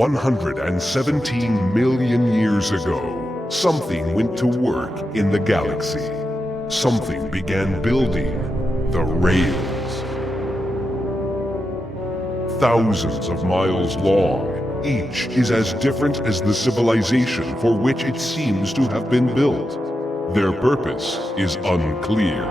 117 million years ago, something went to work in the galaxy. Something began building the rails. Thousands of miles long, each is as different as the civilization for which it seems to have been built. Their purpose is unclear.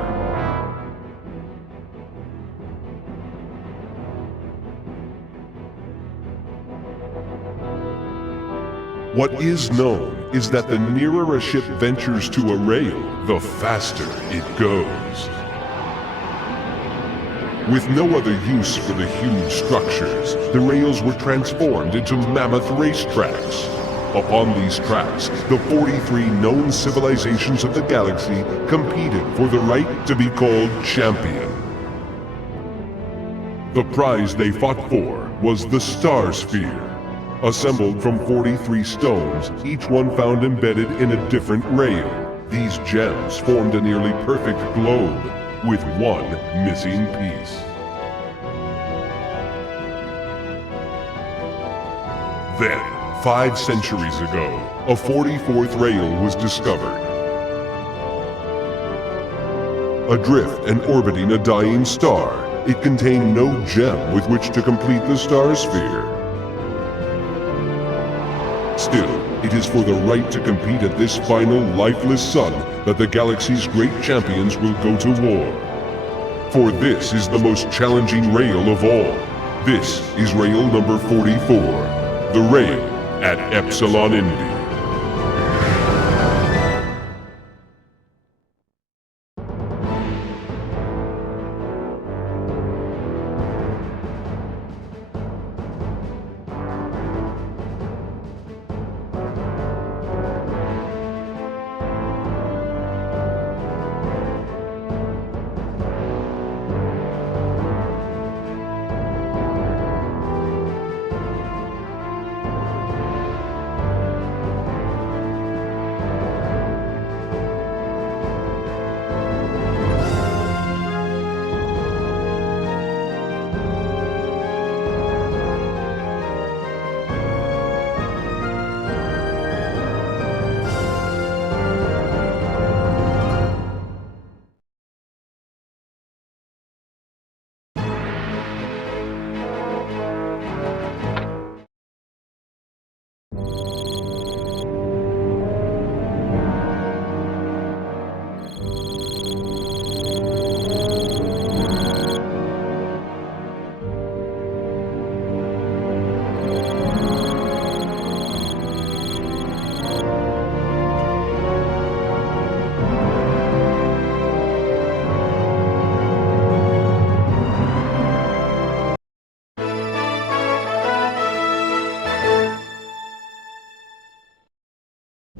What is known is that the nearer a ship ventures to a rail, the faster it goes. With no other use for the huge structures, the rails were transformed into mammoth racetracks. Upon these tracks, the 43 known civilizations of the galaxy competed for the right to be called champion. The prize they fought for was the Star Sphere. Assembled from 43 stones, each one found embedded in a different rail. These gems formed a nearly perfect globe, with one missing piece. Then, 5 centuries ago, a 44th rail was discovered. Adrift and orbiting a dying star, it contained no gem with which to complete the Star Sphere. Still, it is for the right to compete at this final lifeless sun that the galaxy's great champions will go to war. For this is the most challenging rail of all. This is rail number 44, the rail at Epsilon Indi.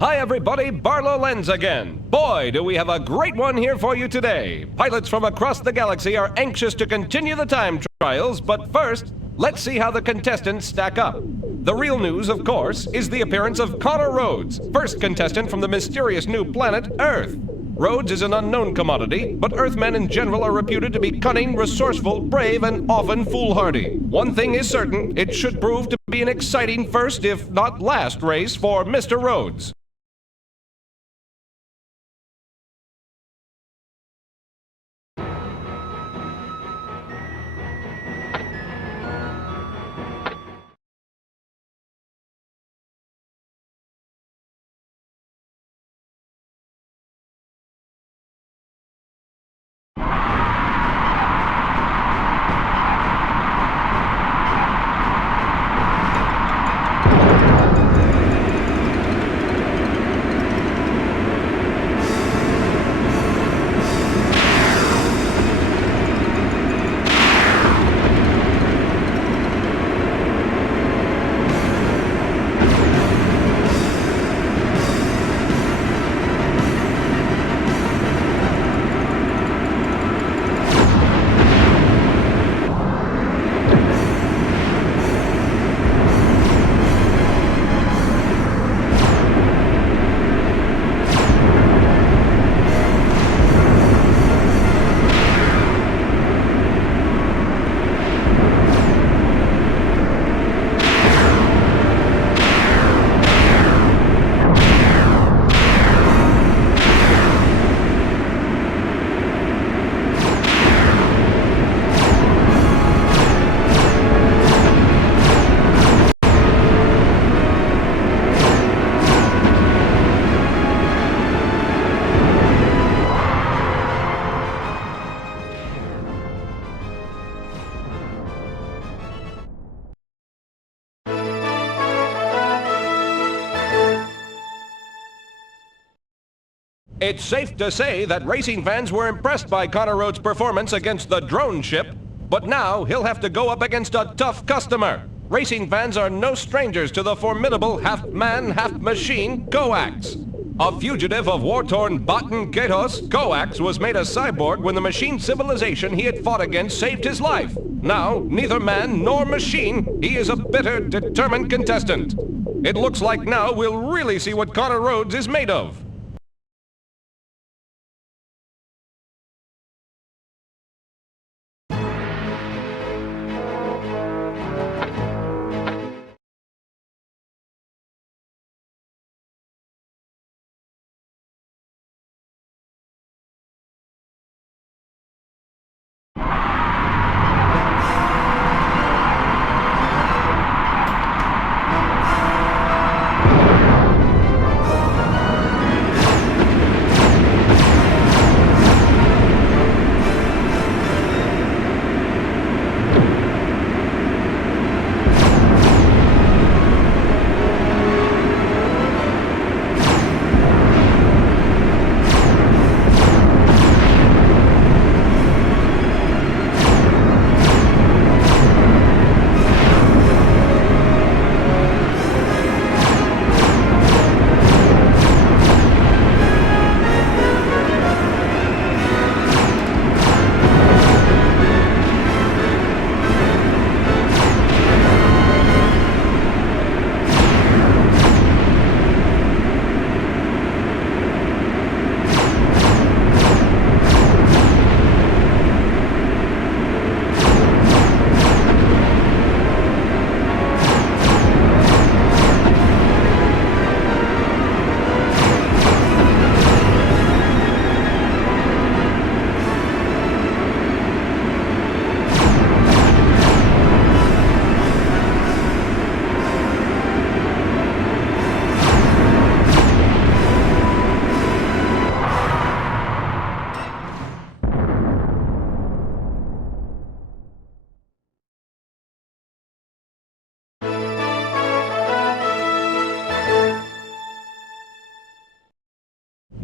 Hi everybody, Barlow Lenz again. Boy, do we have a great one here for you today. Pilots from across the galaxy are anxious to continue the time trials, but first, let's see how the contestants stack up. The real news, of course, is the appearance of Connor Rhoades, first contestant from the mysterious new planet, Earth. Rhoades is an unknown commodity, but Earthmen in general are reputed to be cunning, resourceful, brave, and often foolhardy. One thing is certain, it should prove to be an exciting first, if not last, race for Mr. Rhoades. It's safe to say that racing fans were impressed by Connor Rhoades' performance against the drone ship, but now he'll have to go up against a tough customer. Racing fans are no strangers to the formidable half-man, half-machine Coax. A fugitive of war-torn Baton Gatos, Coax was made a cyborg when the machine civilization he had fought against saved his life. Now, neither man nor machine, he is a bitter, determined contestant. It looks like now we'll really see what Connor Rhoades is made of.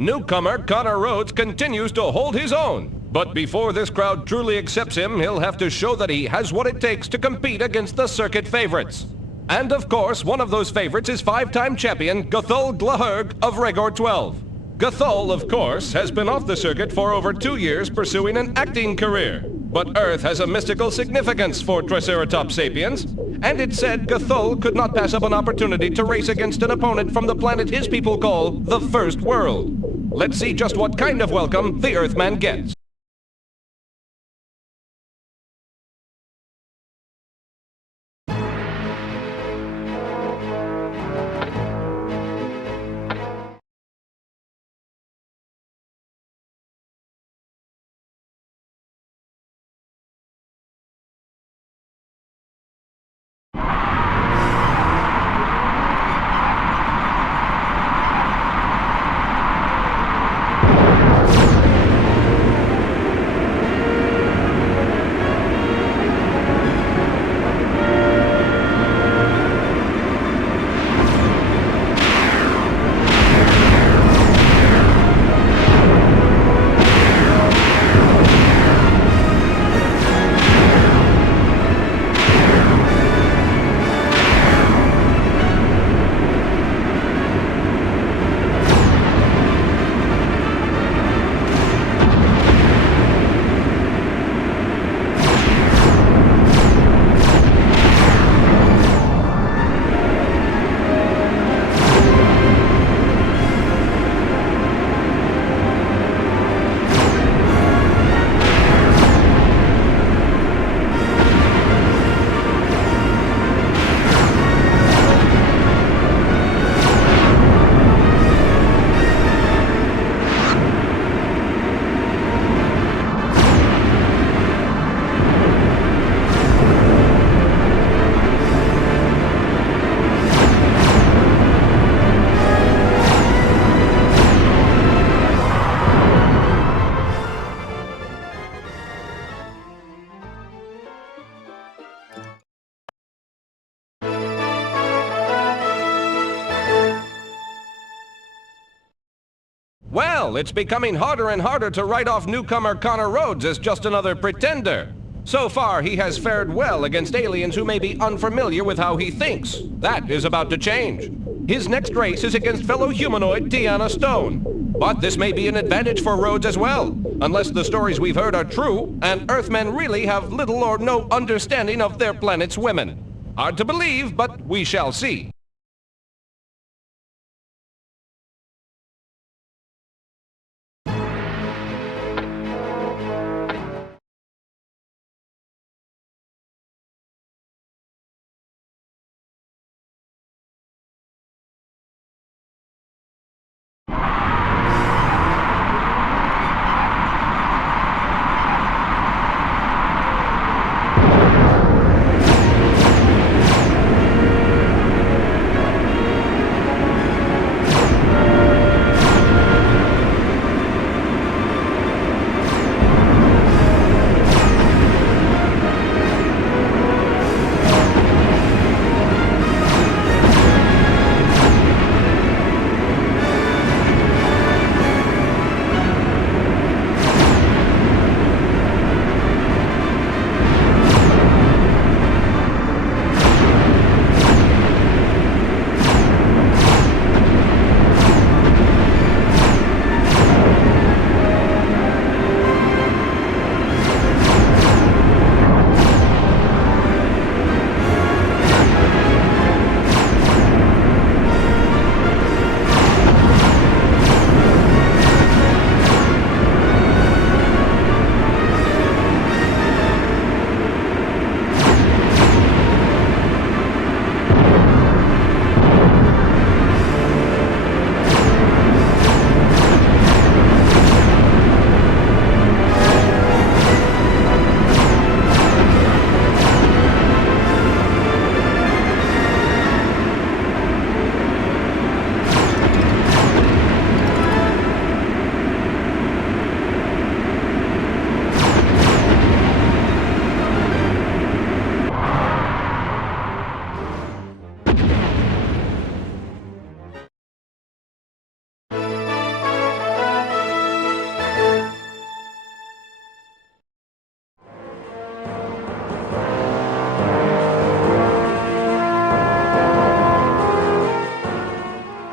Newcomer Connor Rhoades continues to hold his own. But before this crowd truly accepts him, he'll have to show that he has what it takes to compete against the circuit favorites. And of course, one of those favorites is five-time champion Gathol Glaherg of Regor 12. Gathol, of course, has been off the circuit for over 2 years pursuing an acting career. But Earth has a mystical significance for Triceratops sapiens, and it's said Gathol could not pass up an opportunity to race against an opponent from the planet his people call the First World. Let's see just what kind of welcome the Earthman gets. well, it's becoming harder and harder to write off newcomer Connor Rhoades as just another pretender. So far, he has fared well against aliens who may be unfamiliar with how he thinks. That is about to change. His next race is against fellow humanoid Deanna Stone. But this may be an advantage for Rhoades as well, unless the stories we've heard are true, and Earthmen really have little or no understanding of their planet's women. Hard to believe, but we shall see.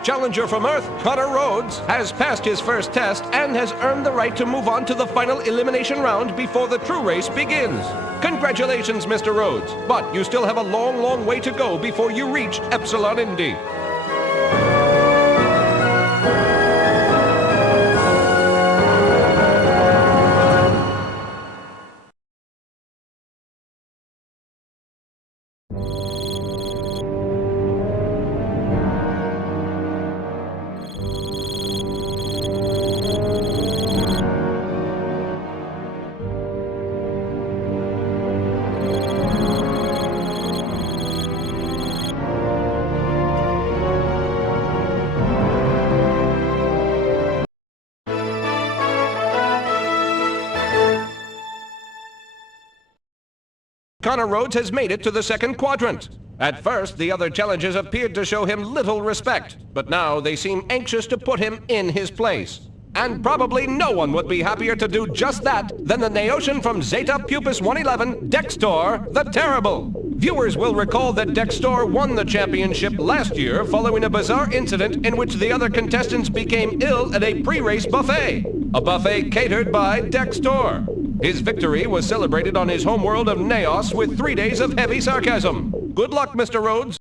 Challenger from Earth, Connor Rhoades, has passed his first test and has earned the right to move on to the final elimination round before the true race begins. Congratulations, Mr. Rhoades, but you still have a long, long way to go before you reach Epsilon Indy. Connor Rhoades has made it to the second quadrant. At first, the other challengers appeared to show him little respect, but now they seem anxious to put him in his place. And probably no one would be happier to do just that than the Neotian from Zeta Pupus 111, Dextor the Terrible. Viewers will recall that Dextor won the championship last year following a bizarre incident in which the other contestants became ill at a pre-race buffet. A buffet catered by Dextor. His victory was celebrated on his homeworld of Neos with 3 days of heavy sarcasm. Good luck, Mr. Rhoades.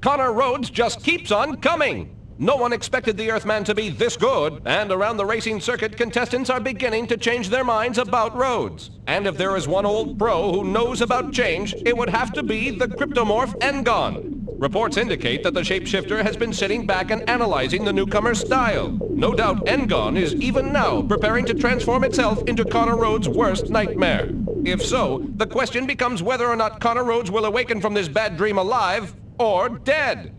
Connor Rhoades just keeps on coming. No one expected the Earthman to be this good, and around the racing circuit, contestants are beginning to change their minds about Rhoades. And if there is one old pro who knows about change, it would have to be the cryptomorph Engon. Reports indicate that the shapeshifter has been sitting back and analyzing the newcomer's style. No doubt Engon is even now preparing to transform itself into Connor Rhoades' worst nightmare. If so, the question becomes whether or not Connor Rhoades will awaken from this bad dream alive or dead.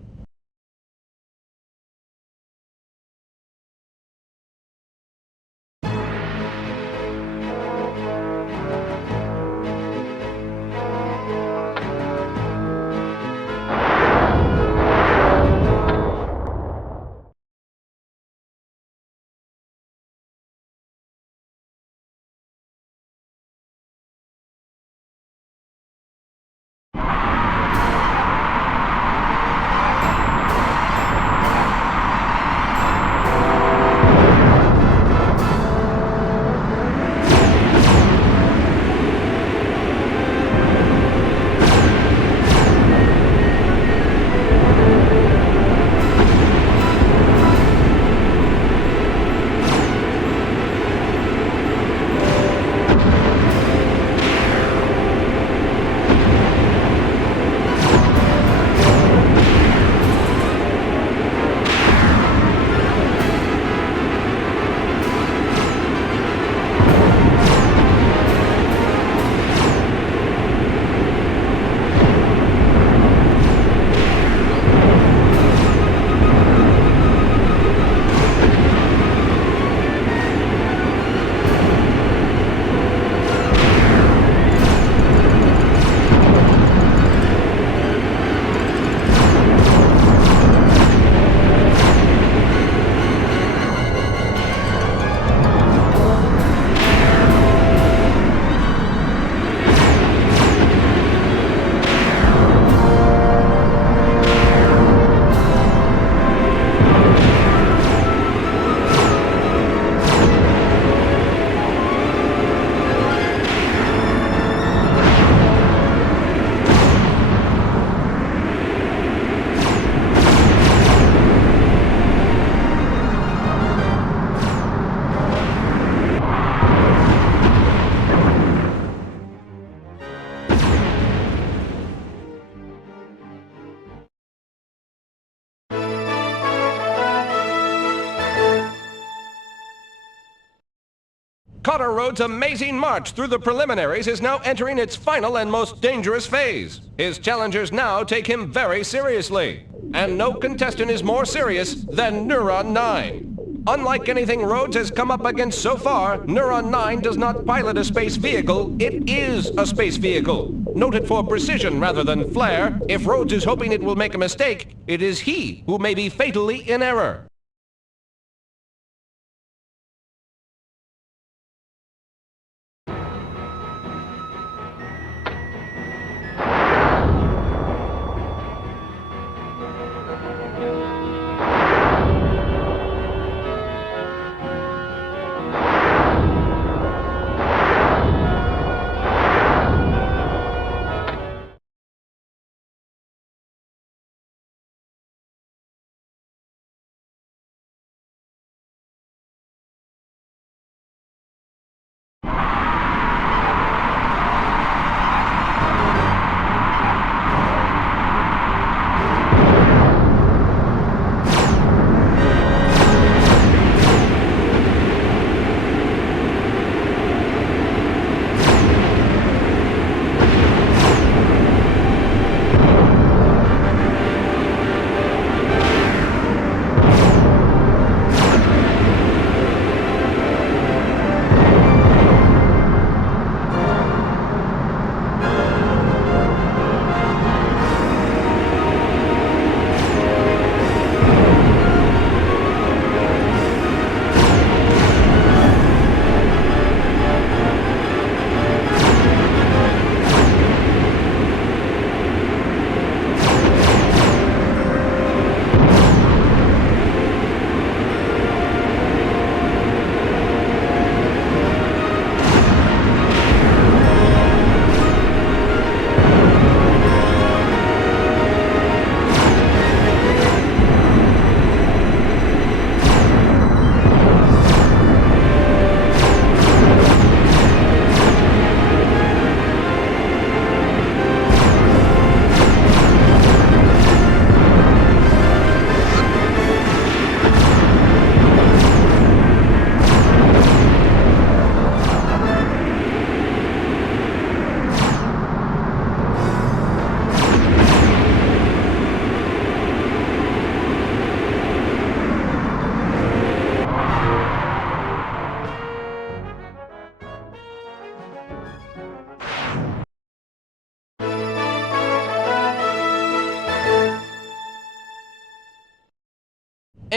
Connor Rhoades' amazing march through the preliminaries is now entering its final and most dangerous phase. His challengers now take him very seriously. And no contestant is more serious than Neuron 9. Unlike anything Rhoades has come up against so far, Neuron 9 does not pilot a space vehicle, it is a space vehicle. Noted for precision rather than flair, if Rhoades is hoping it will make a mistake, it is he who may be fatally in error.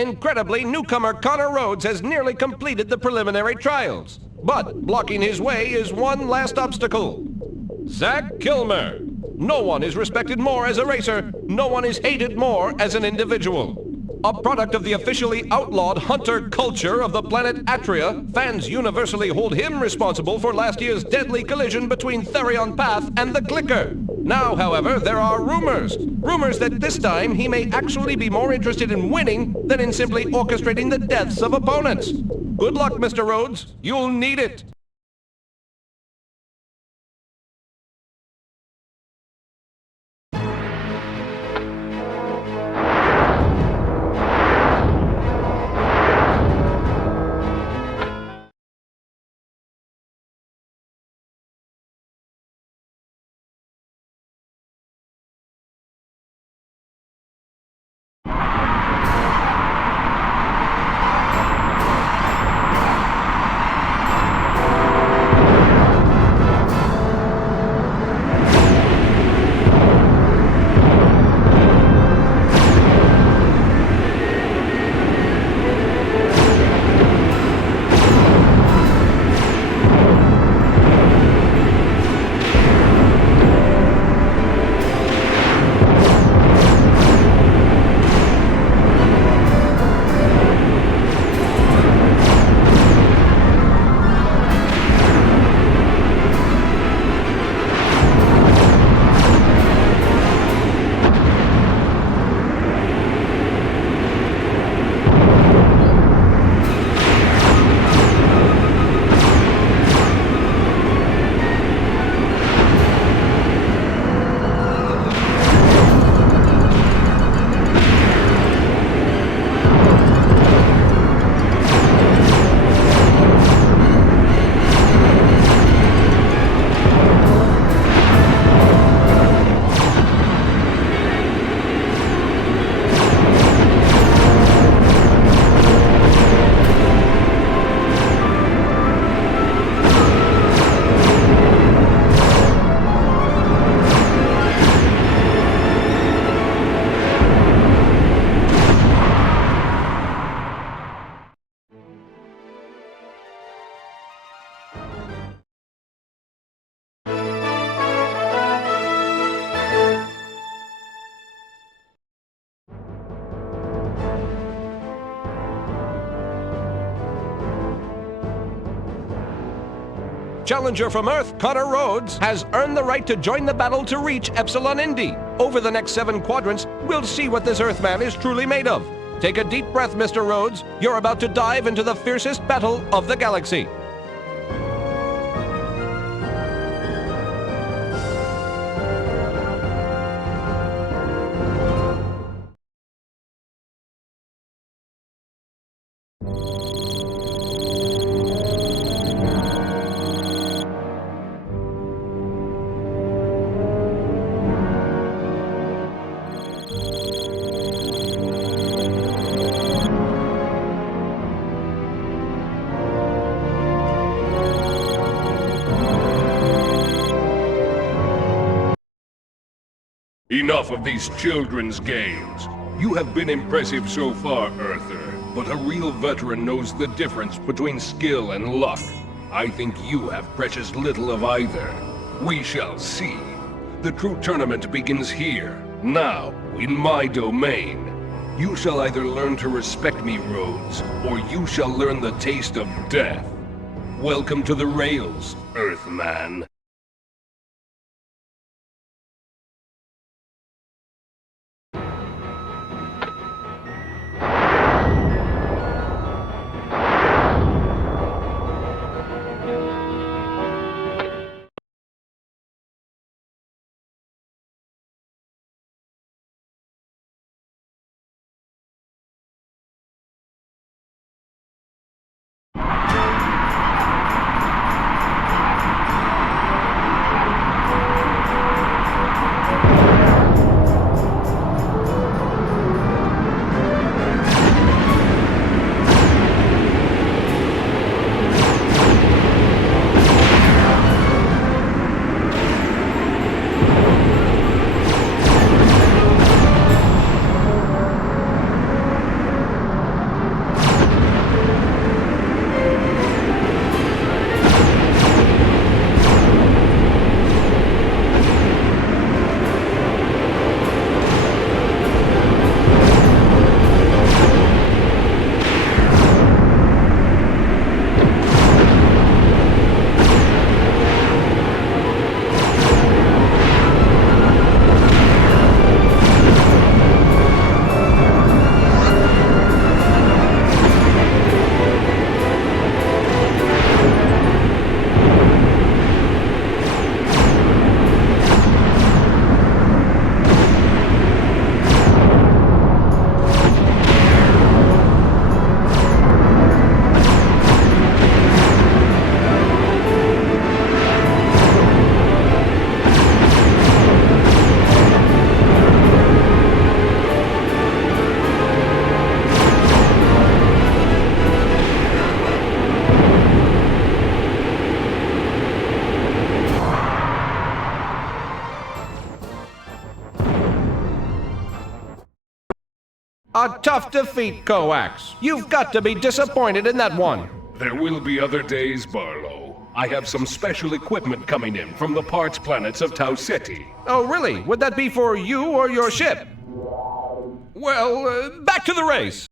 Incredibly, newcomer Connor Rhoades has nearly completed the preliminary trials. But blocking his way is one last obstacle. Zach Kilmer. No one is respected more as a racer. No one is hated more as an individual. A product of the officially outlawed hunter culture of the planet Atria, fans universally hold him responsible for last year's deadly collision between Therion Path and the Clicker. Now, however, there are rumors. Rumors that this time he may actually be more interested in winning than in simply orchestrating the deaths of opponents. Good luck, Mr. Rhoades. You'll need it. Challenger from Earth, Connor Rhoades, has earned the right to join the battle to reach Epsilon Indi. Over the next 7 quadrants, we'll see what this Earthman is truly made of. Take a deep breath, Mr. Rhoades. You're about to dive into the fiercest battle of the galaxy. Enough of these children's games. You have been impressive so far, Earther, but a real veteran knows the difference between skill and luck. I think you have precious little of either. We shall see. The true tournament begins here, now, in my domain. You shall either learn to respect me, Rhoades, or you shall learn the taste of death. Welcome to the rails, Earthman. A tough defeat, Coax. You've got to be disappointed in that one. There will be other days, Barlow. I have some special equipment coming in from the parts planets of Tau Ceti. Oh, really? Would that be for you or your ship? Well, back to the race.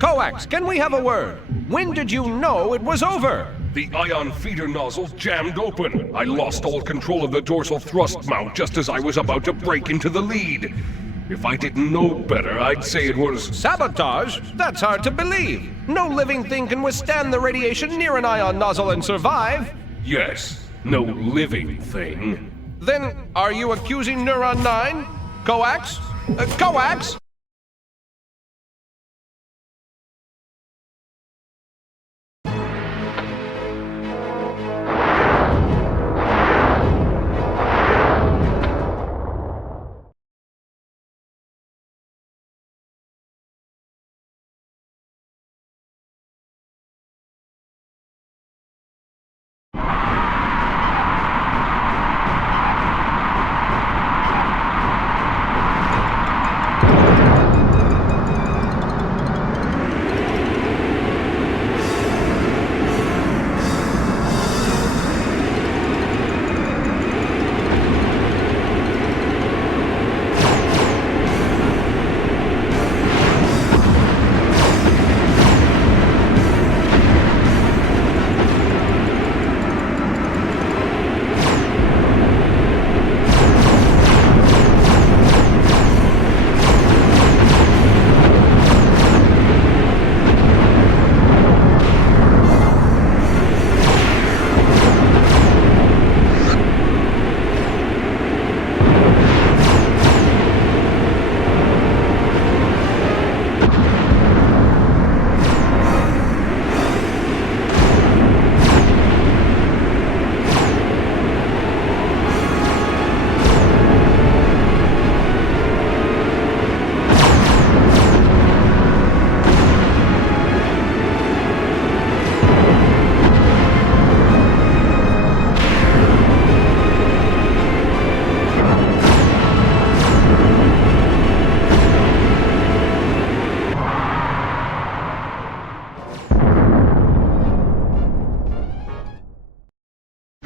Coax, can we have a word? When did you know it was over? The ion feeder nozzle jammed open. I lost all control of the dorsal thrust mount just as I was about to break into the lead. If I didn't know better, I'd say it was... Sabotage? That's hard to believe. No living thing can withstand the radiation near an ion nozzle and survive. Yes, no living thing. Then, are you accusing Neuron 9? Coax? Coax?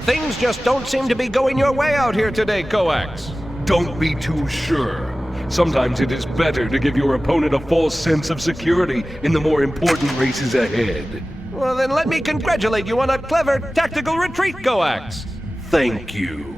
Things just don't seem to be going your way out here today, Coax. Don't be too sure. Sometimes it is better to give your opponent a false sense of security in the more important races ahead. Well, then let me congratulate you on a clever tactical retreat, Coax. Thank you.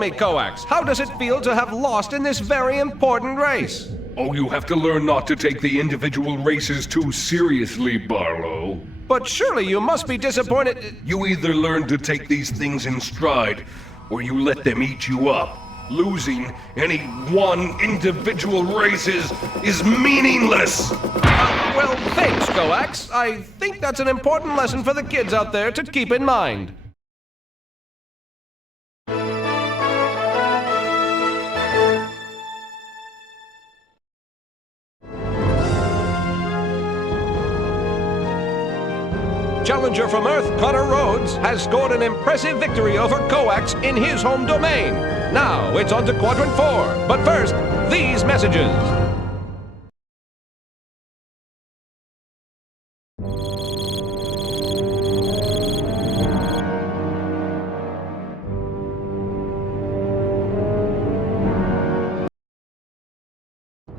me, Coax, how does it feel to have lost in this very important race? Oh, you have to learn not to take the individual races too seriously, Barlow. But surely you must be disappointed. You either learn to take these things in stride, or you let them eat you up. Losing any one individual race is meaningless! Well, thanks, Coax. I think that's an important lesson for the kids out there to keep in mind. Challenger from Earth, Connor Rhoades, has scored an impressive victory over Coax in his home domain. Now it's on to Quadrant 4. But first, these messages.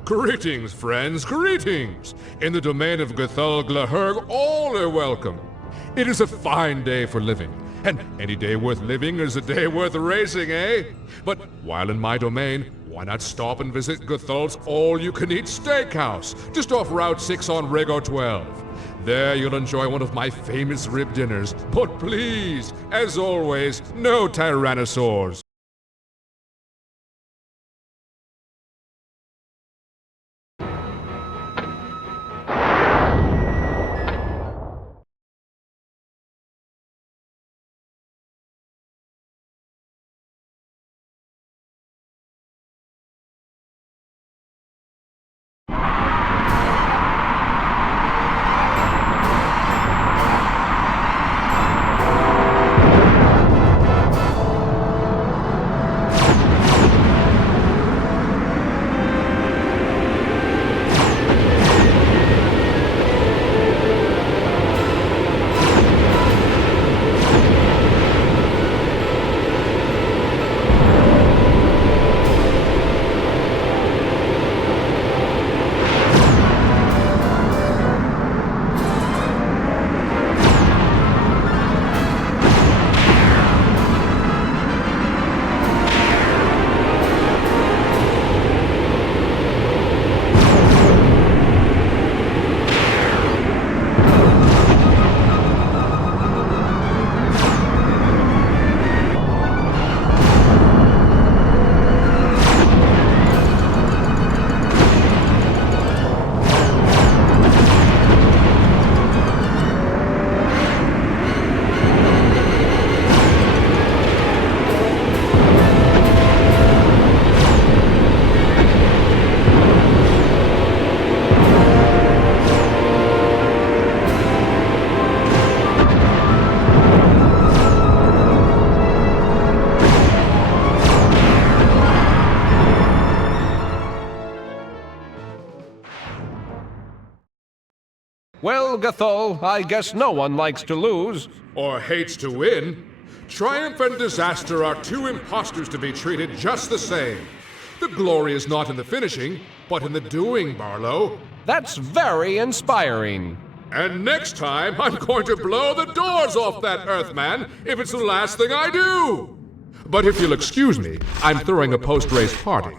Greetings, friends, greetings! In the domain of Gthul Glaherg, all are welcome. It is a fine day for living, and any day worth living is a day worth racing, eh? But while in my domain, why not stop and visit Gthul's all-you-can-eat steakhouse, just off Route 6 on Rego 12. There you'll enjoy one of my famous rib dinners, but please, as always, no tyrannosaurs. Well, Gthul, I guess no one likes to lose. Or hates to win. Triumph and disaster are two impostors to be treated just the same. The glory is not in the finishing, but in the doing, Barlow. That's very inspiring. And next time, I'm going to blow the doors off that Earthman if it's the last thing I do! But if you'll excuse me, I'm throwing a post-race party.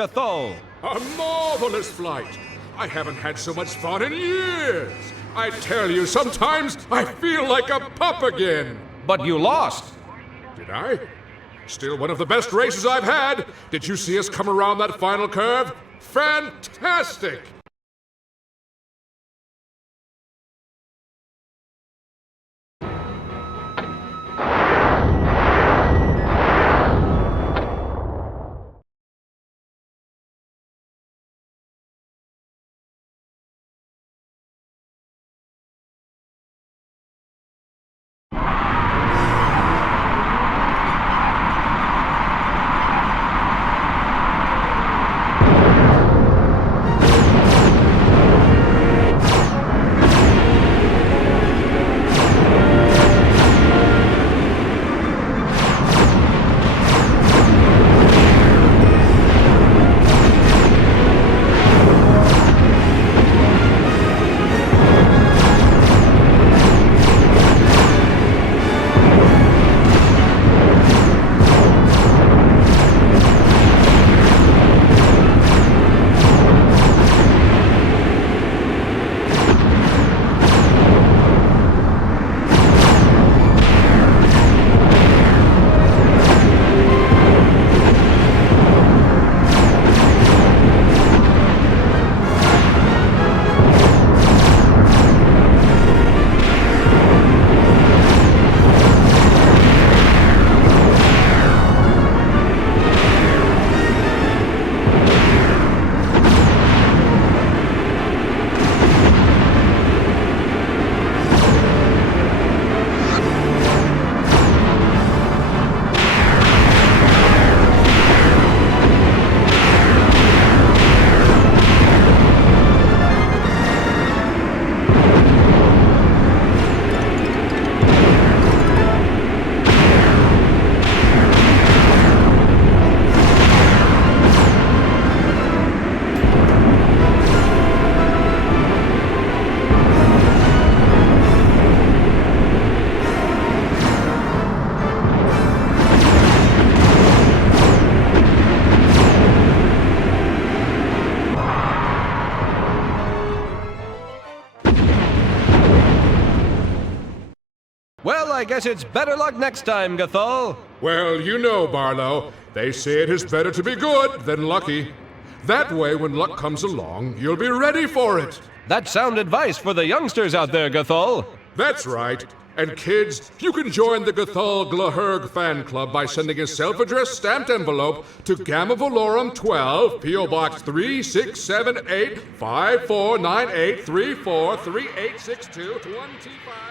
Gathol. A marvelous flight! I haven't had so much fun in years! I tell you, sometimes I feel like a pup again! But you lost. Did I? Still one of the best races I've had! Did you see us come around that final curve? Fantastic! Well, I guess it's better luck next time, Gathol. Well, you know, Barlow, they say it is better to be good than lucky. That way, when luck comes along, you'll be ready for it. That's sound advice for the youngsters out there, Gathol. That's right. And kids, you can join the Gathol Glaherg fan club by sending a self-addressed stamped envelope to Gamma Valorum 12, P.O. Box 3678, 5498 34 3862 25.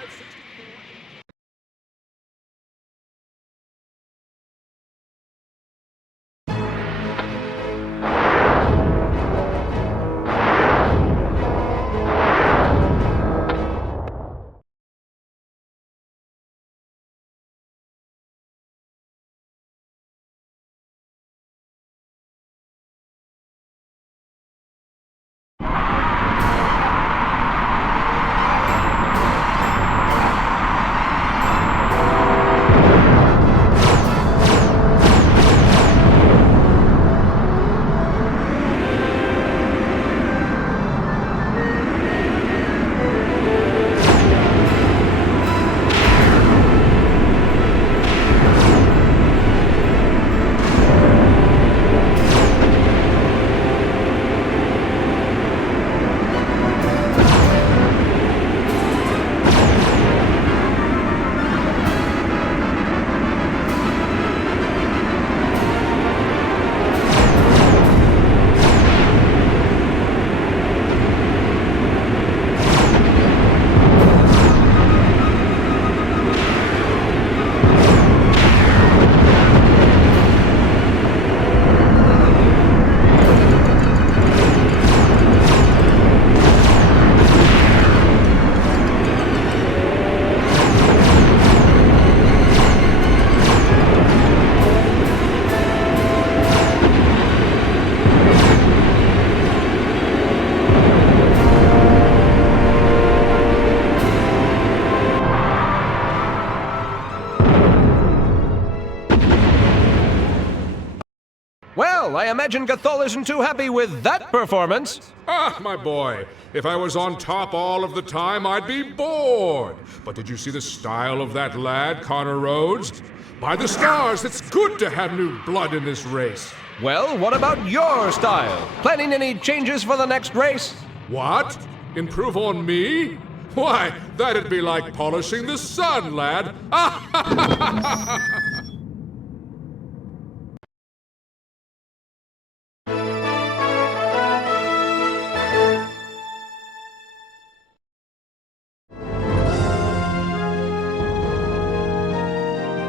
Well, I imagine Gathol isn't too happy with that performance. Ah, my boy, if I was on top all of the time, I'd be bored. But did you see the style of that lad, Connor Rhoades? By the stars, it's good to have new blood in this race. Well, what about your style? Planning any changes for the next race? What? Improve on me? Why, that'd be like polishing the sun, lad.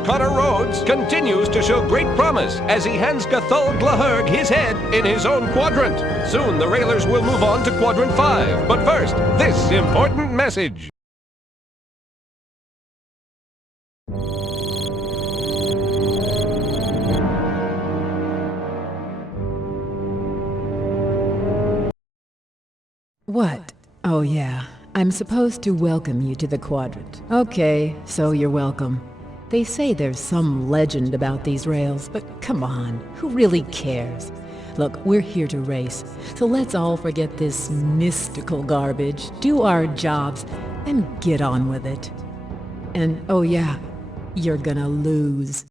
Connor Rhoades continues to show great promise as he hands Gathol Glaherg his head in his own quadrant. Soon the Railers will move on to Quadrant 5. But first, this important message. What? Oh yeah, I'm supposed to welcome you to the Quadrant. Okay, so you're welcome. They say there's some legend about these rails, but come on, who really cares? Look, we're here to race, so let's all forget this mystical garbage, do our jobs, and get on with it. And oh yeah, you're gonna lose.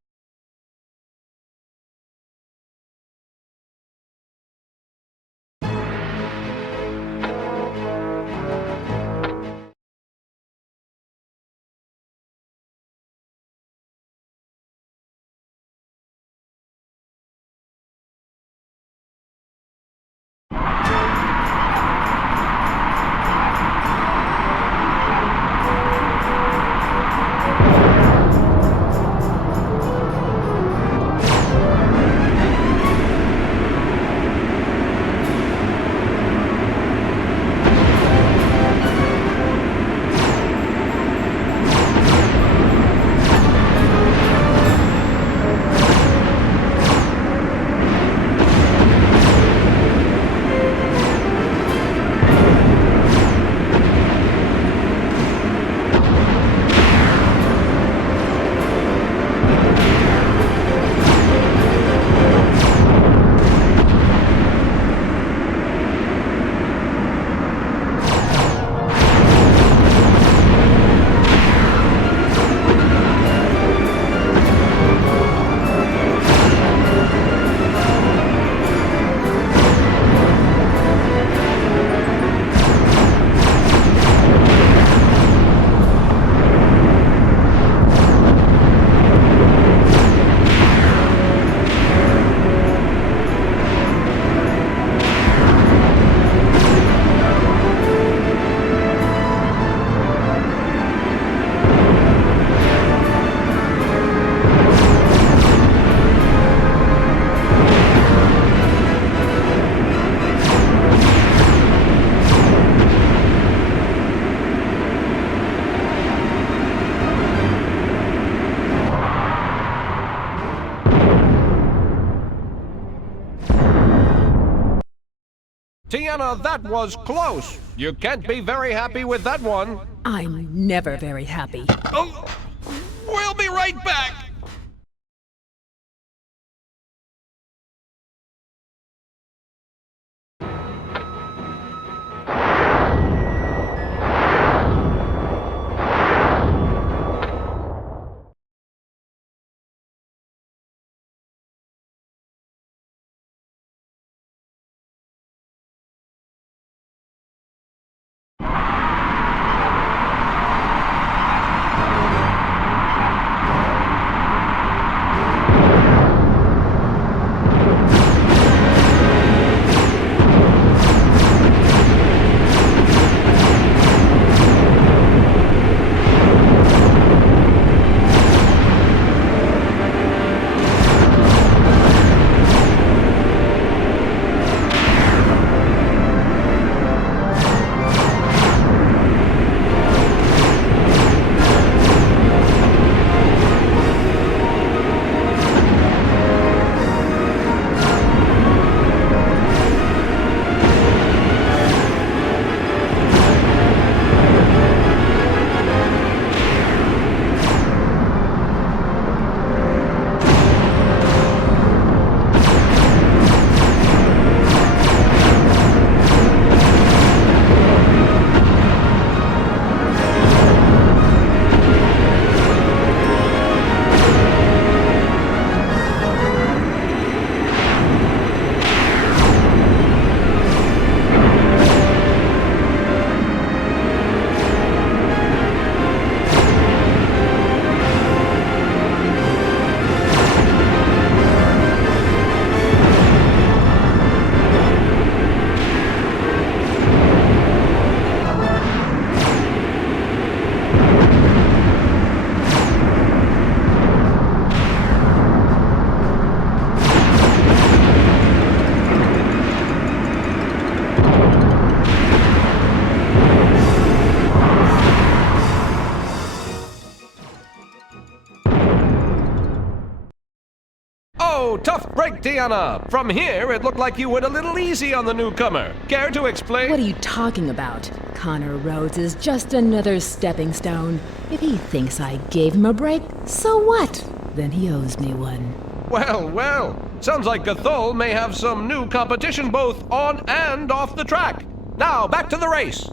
Tiana, that was close. You can't be very happy with that one. I'm never very happy. Oh, we'll be right back. Tiana, from here it looked like you went a little easy on the newcomer. Care to explain? What are you talking about? Connor Rhoades is just another stepping stone. If he thinks I gave him a break, so what? Then he owes me one. Well, well. Sounds like Gathol may have some new competition both on and off the track. Now, back to the race.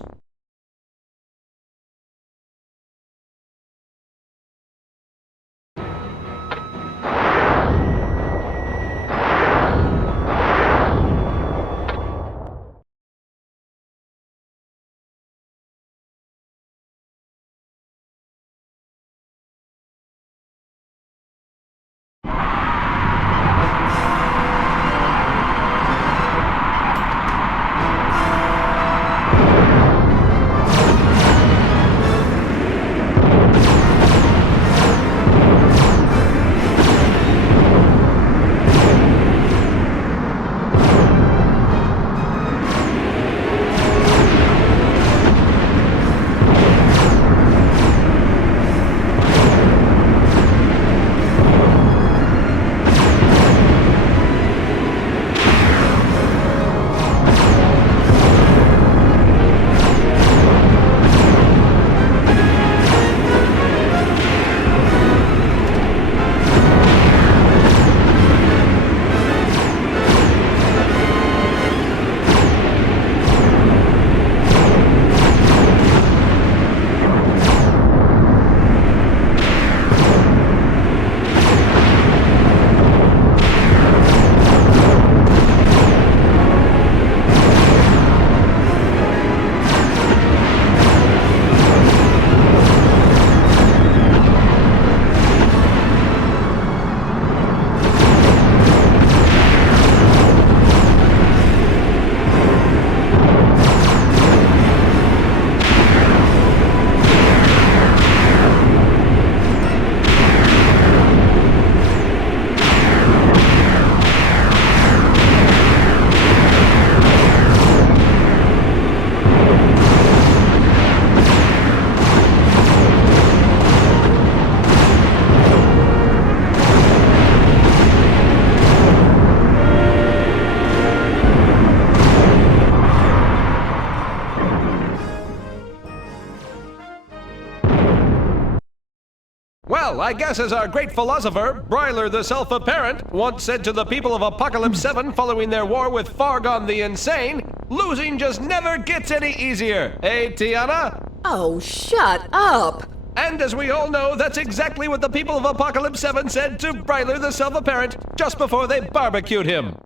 Well, I guess as our great philosopher, Bryler the Self-Apparent, once said to the people of Apocalypse 7 following their war with Fargon the Insane, losing just never gets any easier. Eh, Tiana? Oh, shut up! And as we all know, that's exactly what the people of Apocalypse 7 said to Bryler the Self-Apparent just before they barbecued him.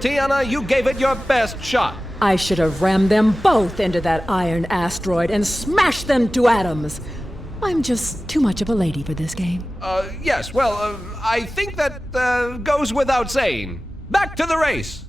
Tiana, you gave it your best shot. I should have rammed them both into that iron asteroid and smashed them to atoms. I'm just too much of a lady for this game. Yes, well, I think that goes without saying. Back to the race!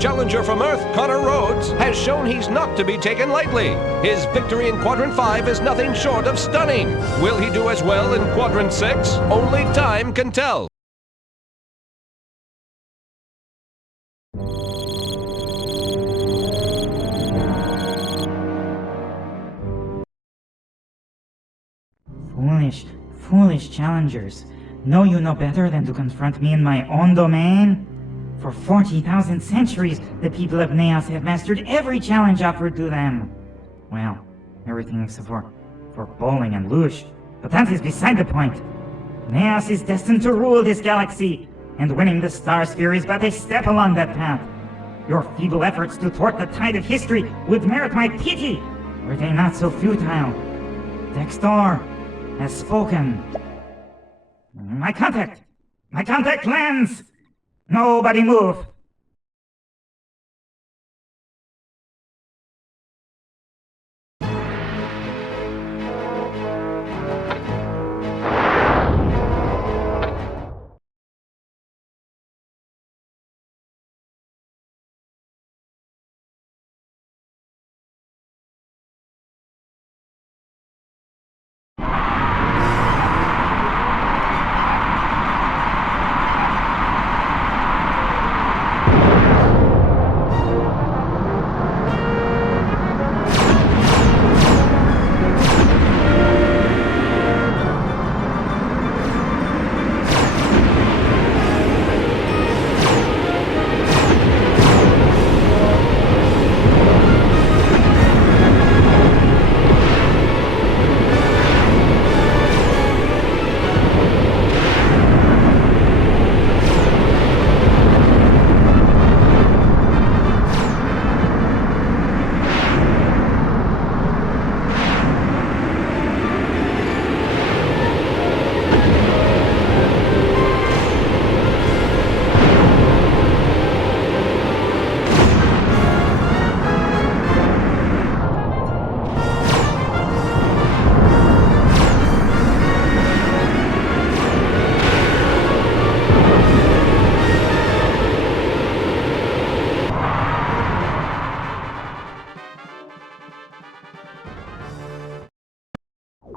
Challenger from Earth, Connor Rhoades, has shown he's not to be taken lightly. His victory in Quadrant 5 is nothing short of stunning. Will he do as well in Quadrant 6? Only time can tell. Foolish challengers. Know you no better than to confront me in my own domain? For 40,000 centuries, the people of Eales have mastered every challenge offered to them. Well, everything except for bowling and luge. But that is beside the point. Eales is destined to rule this galaxy, and winning the Star Sphere is but a step along that path. Your feeble efforts to thwart the tide of history would merit my pity, were they not so futile. Dexter has spoken. My contact lens! Nobody move!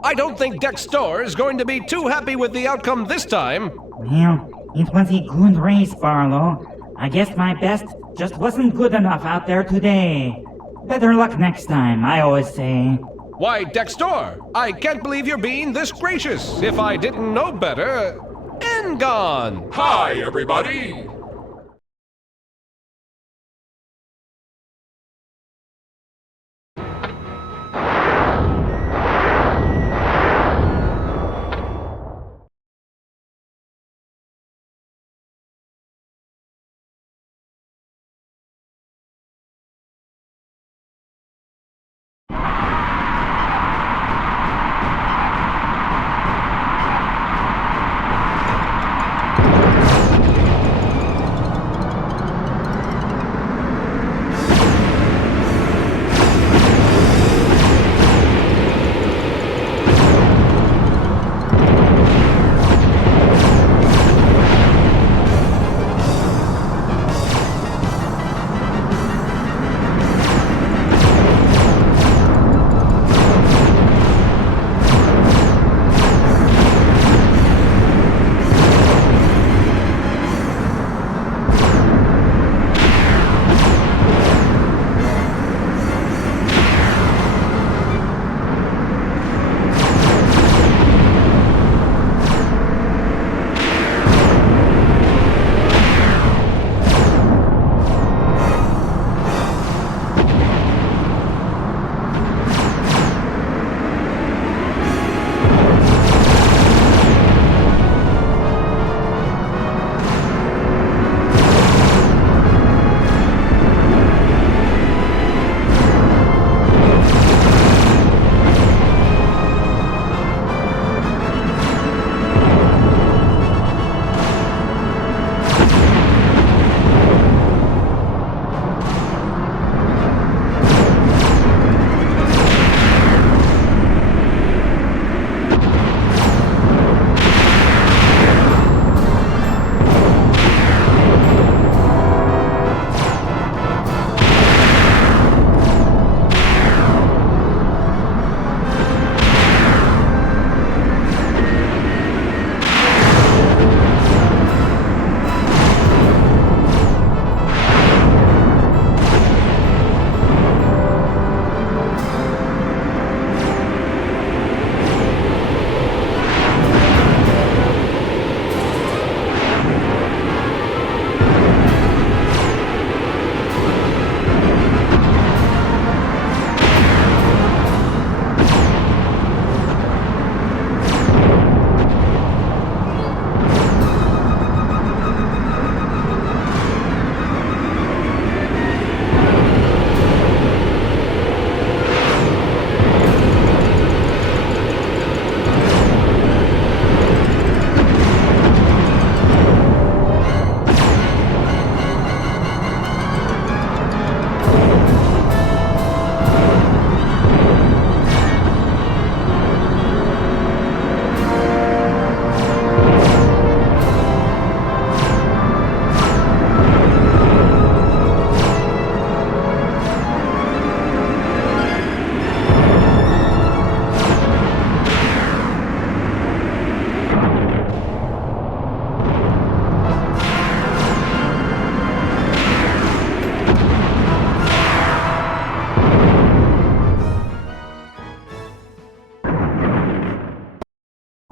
I don't think Dexter is going to be too happy with the outcome this time. Well, it was a good race, Barlow. I guess my best just wasn't good enough out there today. Better luck next time, I always say. Why, Dexter, I can't believe you're being this gracious. If I didn't know better, Engon! Hi, everybody!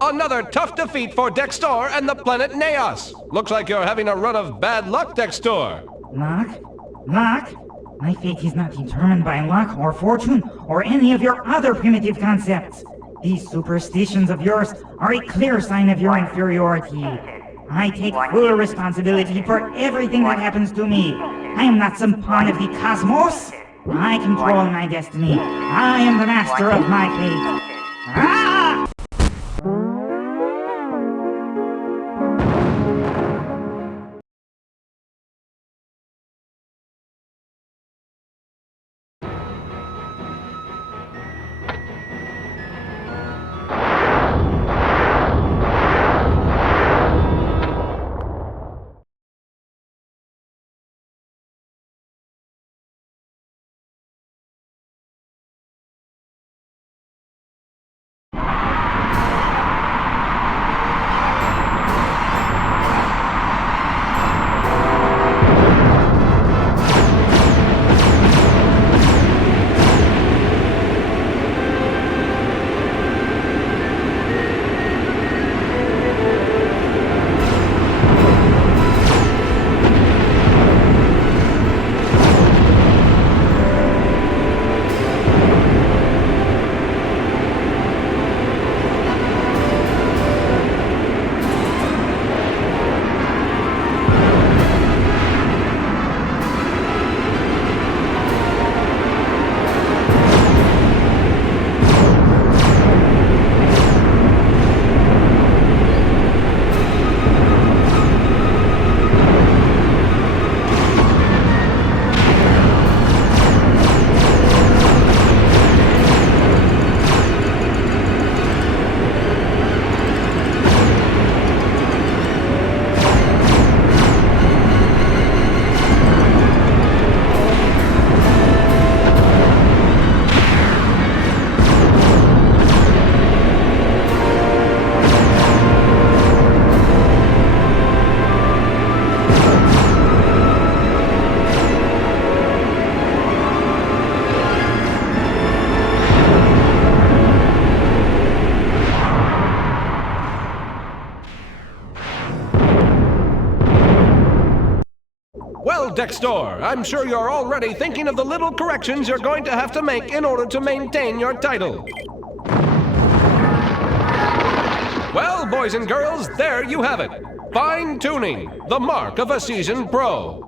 Another tough defeat for Dextor and the planet Neos. Looks like you're having a run of bad luck, Dextor. Luck? Luck? My fate is not determined by luck or fortune or any of your other primitive concepts. These superstitions of yours are a clear sign of your inferiority. I take full responsibility for everything that happens to me. I am not some pawn of the cosmos. I control my destiny. I am the master of my fate. Ah! Well, Dextor, I'm sure you're already thinking of the little corrections you're going to have to make in order to maintain your title. Well, boys and girls, there you have it. Fine-tuning, the mark of a seasoned pro.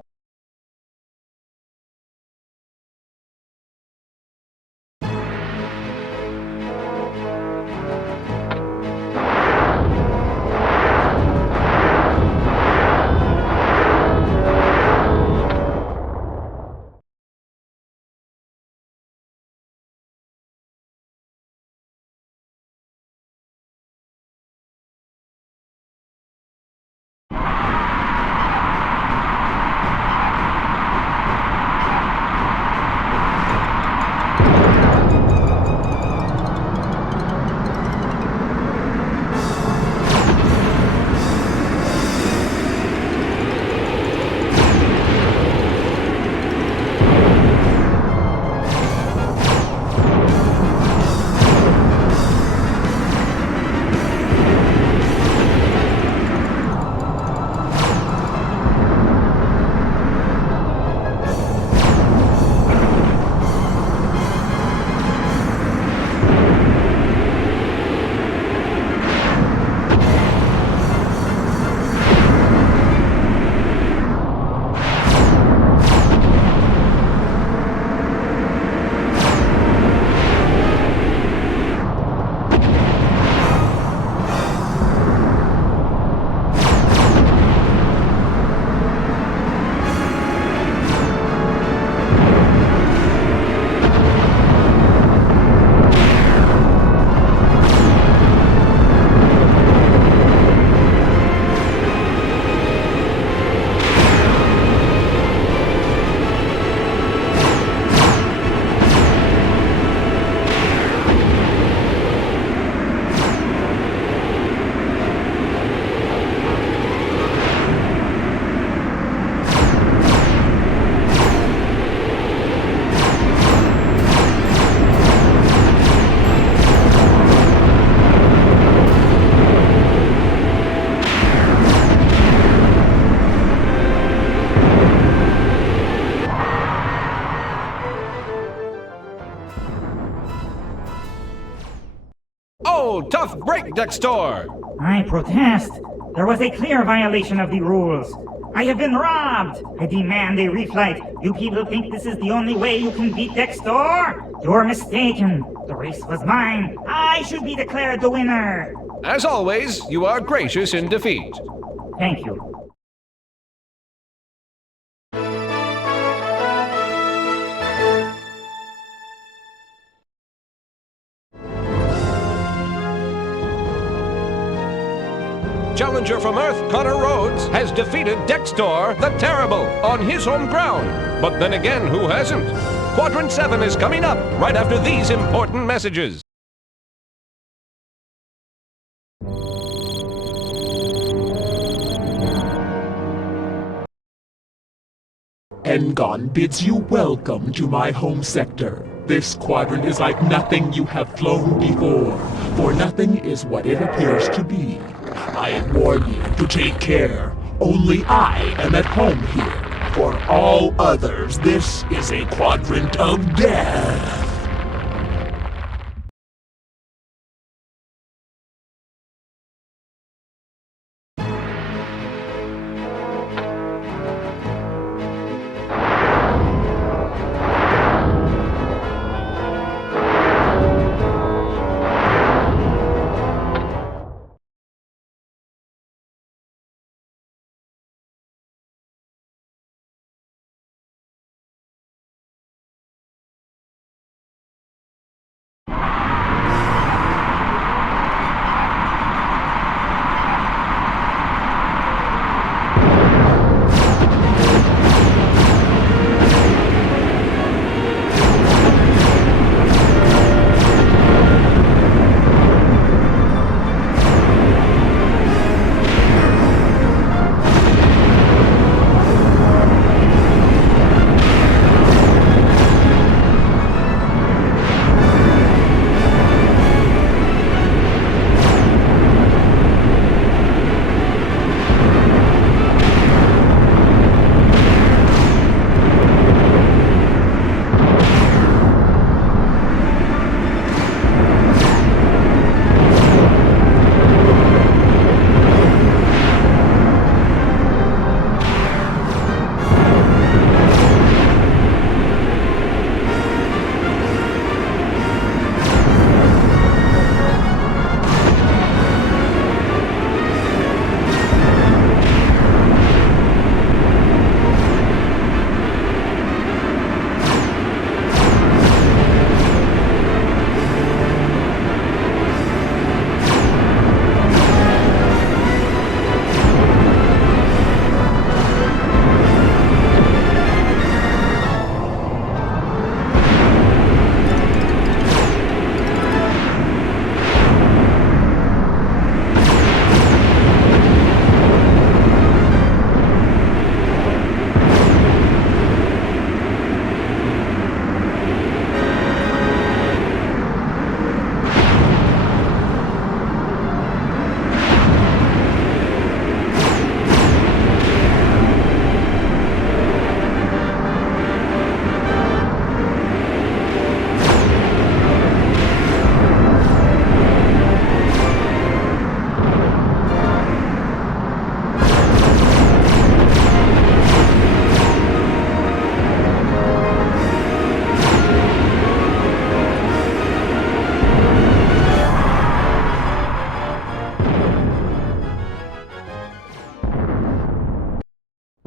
break, Dextor! I protest. There was a clear violation of the rules. I have been robbed! I demand a reflight. You people think this is the only way you can beat Dextor? You're mistaken. The race was mine. I should be declared the winner. As always, you are gracious in defeat. Thank you. Challenger from Earth, Connor Rhoades, has defeated Dextor the Terrible on his home ground. But then again, who hasn't? Quadrant 7 is coming up right after these important messages. Engon bids you welcome to my home sector. This quadrant is like nothing you have flown before, for nothing is what it appears to be. I warn you to take care. Only I am at home here. For all others, this is a quadrant of death.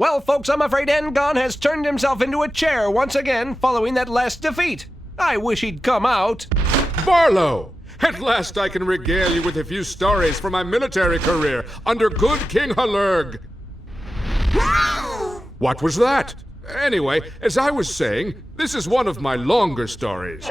Well, folks, I'm afraid Engon has turned himself into a chair once again following that last defeat. I wish he'd come out. Barlow! At last I can regale you with a few stories from my military career under good King Halurg. What was that? Anyway, as I was saying, this is one of my longer stories.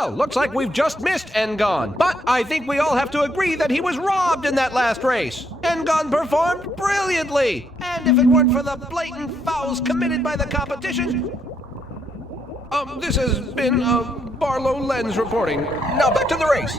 Well, looks like we've just missed Engon. But I think we all have to agree that he was robbed in that last race. Engon performed brilliantly. And if it weren't for the blatant fouls committed by the competition... this has been, Barlow Lens reporting. Now back to the race.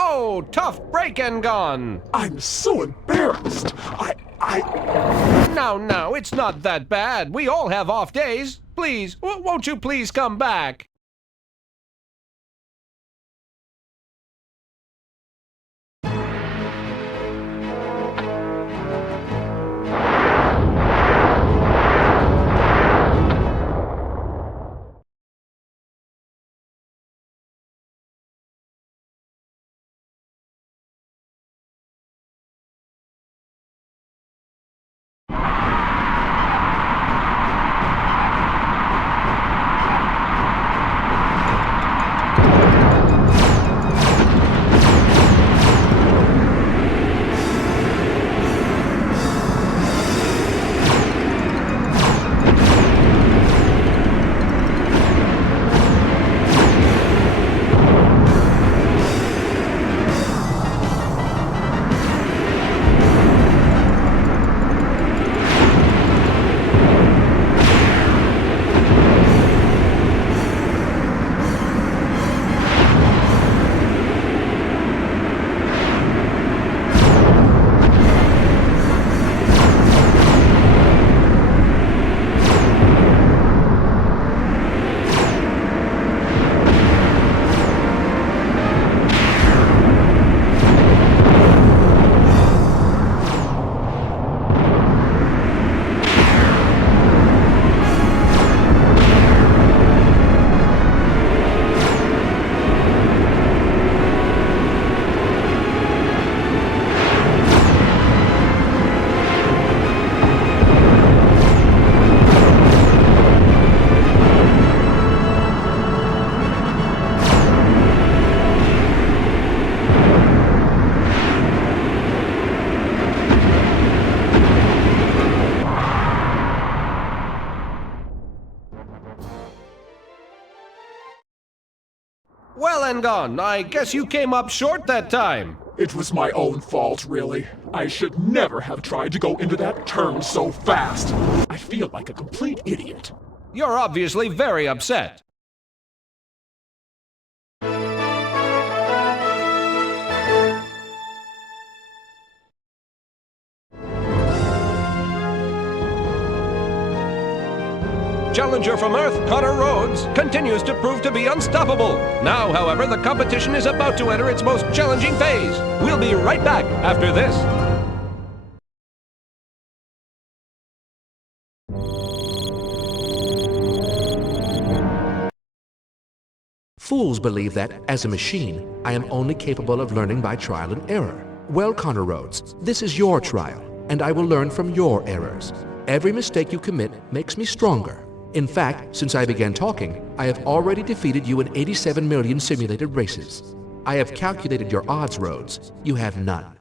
Oh, tough break, Engon. I'm so embarrassed. Now, it's not that bad. We all have off days. Please, won't you please come back? Langon, I guess you came up short that time. It was my own fault, really. I should never have tried to go into that turn so fast. I feel like a complete idiot. You're obviously very upset. Challenger from Earth, Connor Rhoades, continues to prove to be unstoppable. Now, however, the competition is about to enter its most challenging phase. We'll be right back after this. Fools believe that, as a machine, I am only capable of learning by trial and error. Well, Connor Rhoades, this is your trial, and I will learn from your errors. Every mistake you commit makes me stronger. In fact, since I began talking, I have already defeated you in 87 million simulated races. I have calculated your odds, Rhoades. You have none.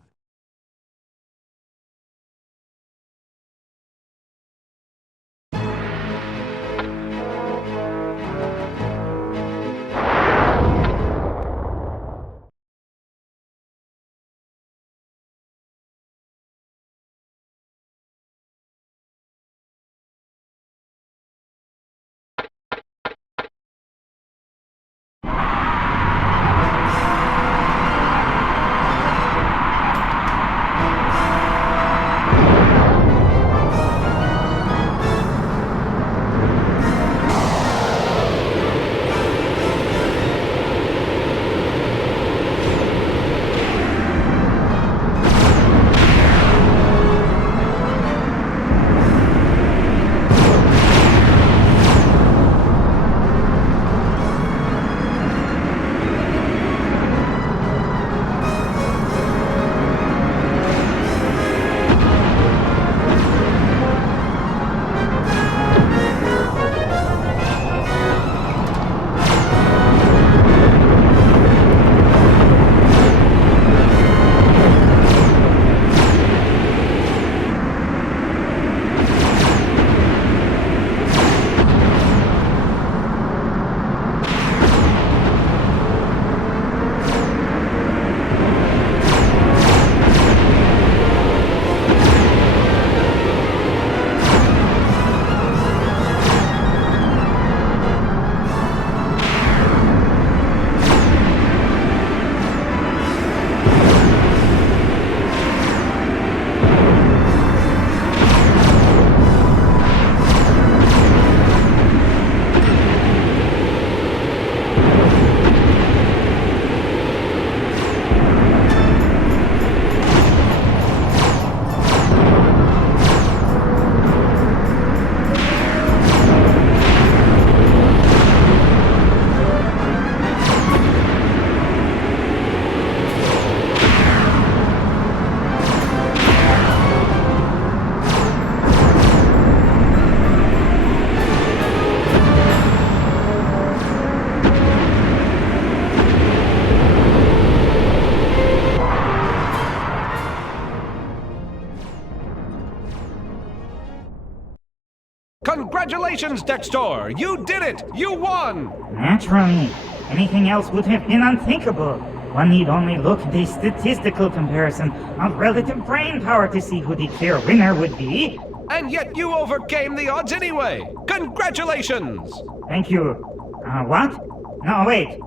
Congratulations, Dextor! You did it! You won! Naturally. Anything else would have been unthinkable. One need only look at a statistical comparison of relative brain power to see who the clear winner would be. And yet you overcame the odds anyway! Congratulations! Thank you. What? No, wait.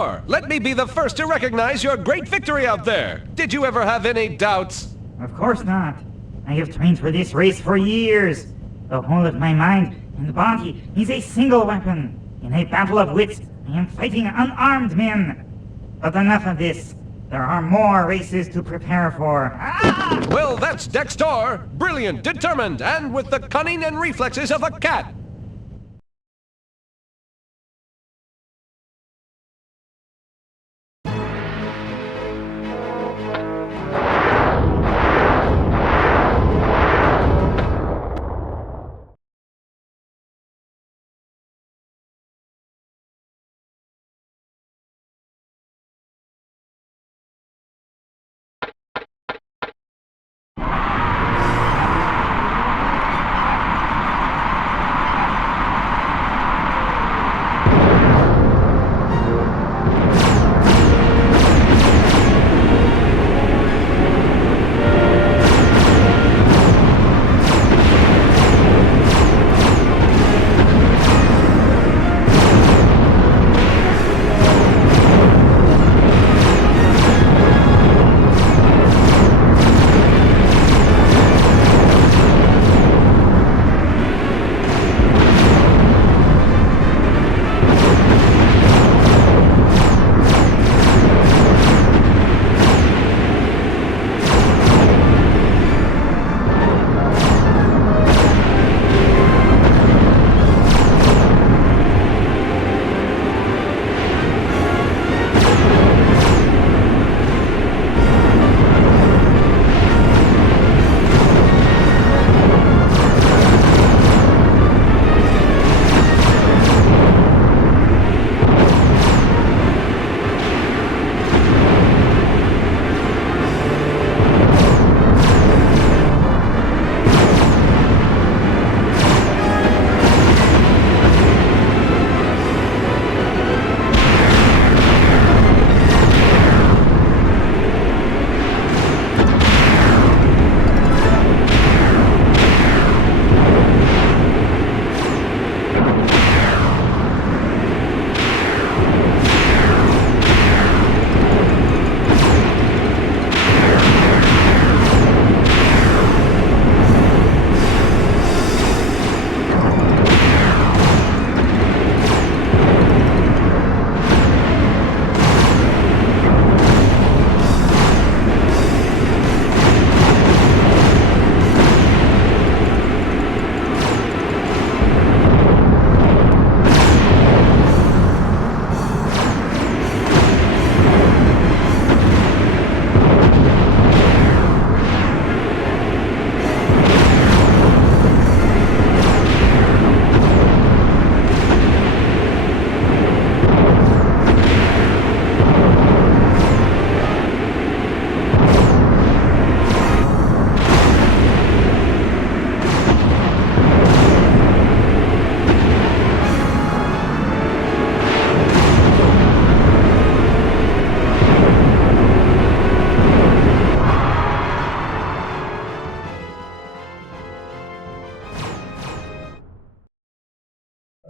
Sure, let me be the first to recognize your great victory out there. Did you ever have any doubts? Of course not. I have trained for this race for years. The whole of my mind and body is a single weapon. In a battle of wits, I am fighting unarmed men. But enough of this. There are more races to prepare for. Ah! Well, that's Dexter. Brilliant, determined, and with the cunning and reflexes of a cat.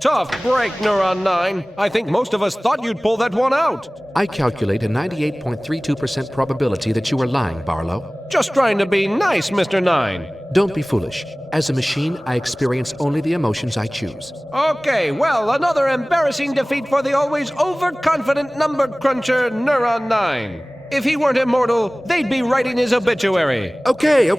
Tough break, Neuron 9. I think most of us thought you'd pull that one out. I calculate a 98.32% probability that you are lying, Barlow. Just trying to be nice, Mr. 9. Don't be foolish. As a machine, I experience only the emotions I choose. Okay, well, another embarrassing defeat for the always overconfident number cruncher, Neuron 9. If he weren't immortal, they'd be writing his obituary. Okay.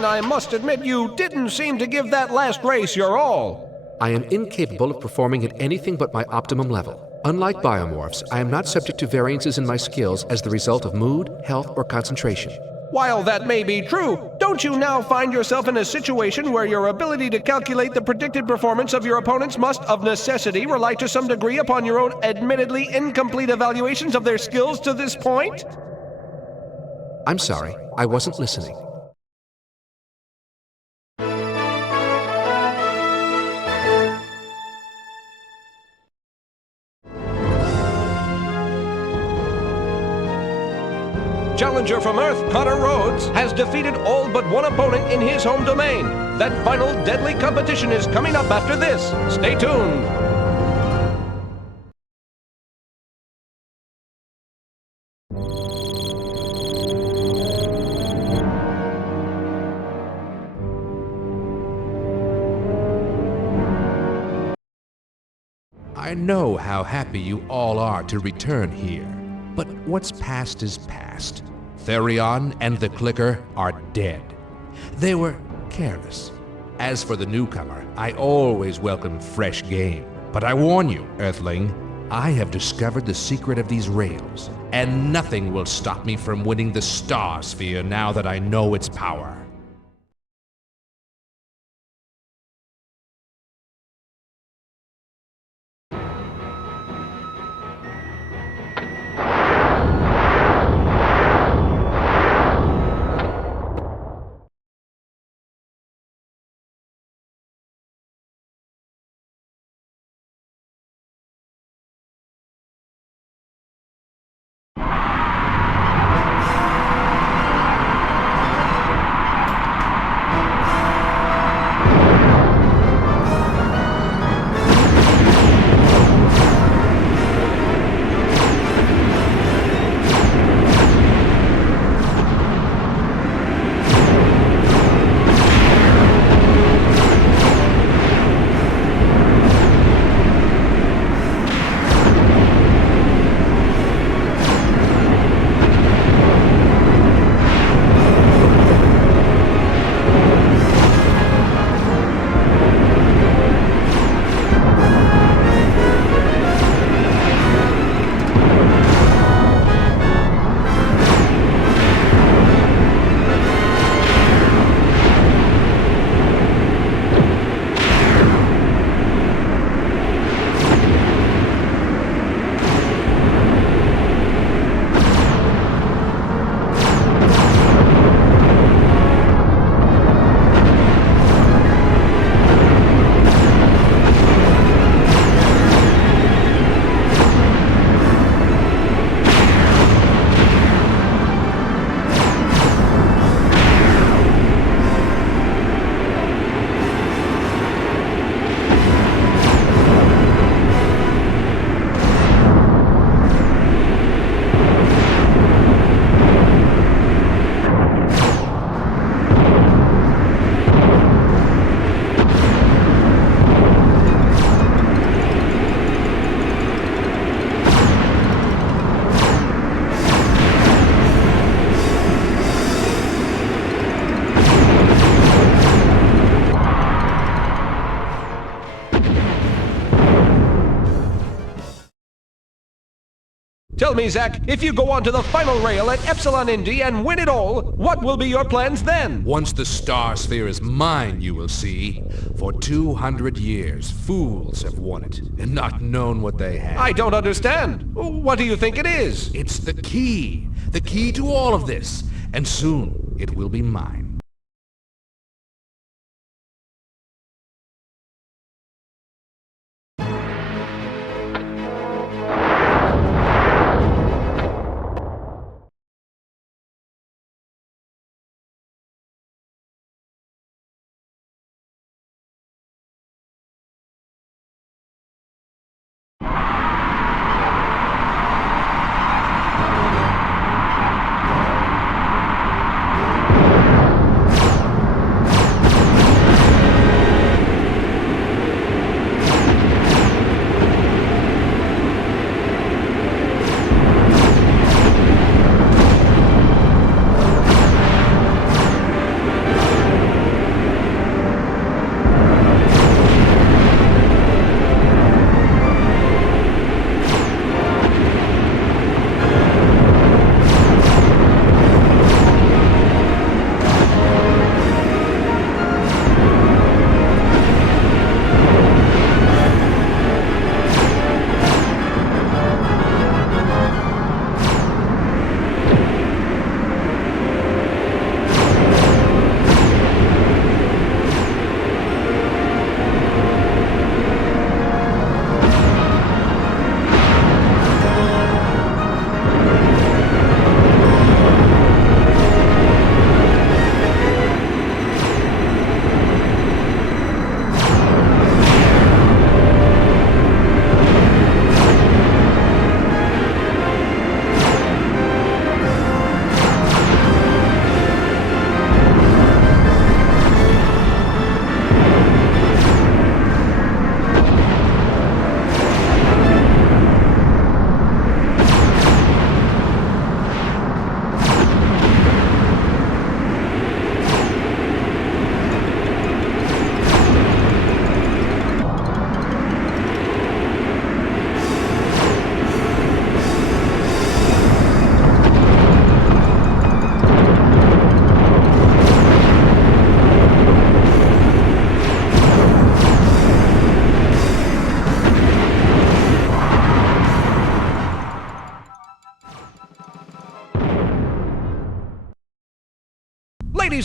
mine, I must admit you didn't seem to give that last race your all. I am incapable of performing at anything but my optimum level. Unlike biomorphs, I am not subject to variances in my skills as the result of mood, health, or concentration. While that may be true, don't you now find yourself in a situation where your ability to calculate the predicted performance of your opponents must, of necessity, rely to some degree upon your own admittedly incomplete evaluations of their skills to this point? I'm sorry, I wasn't listening. Challenger from Earth, Connor Rhoades, has defeated all but one opponent in his home domain. That final deadly competition is coming up after this. Stay tuned. I know how happy you all are to return here, but what's past is past. Therion and the Clicker are dead. They were careless. As for the newcomer, I always welcome fresh game. But I warn you, Earthling, I have discovered the secret of these rails, and nothing will stop me from winning the Star Sphere now that I know its power. Tell me, Zach, if you go on to the final rail at Epsilon Indy and win it all, what will be your plans then? Once the Star Sphere is mine, you will see. For 200 years, fools have won it and not known what they have. I don't understand. What do you think it is? It's the key to all of this, and soon it will be mine.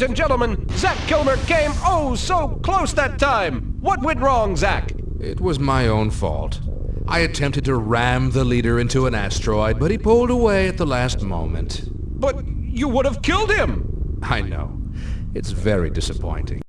Ladies and gentlemen, Zach Kilmer came oh so close that time. What went wrong, Zach? It was my own fault. I attempted to ram the leader into an asteroid, but he pulled away at the last moment. But you would have killed him. I know. It's very disappointing.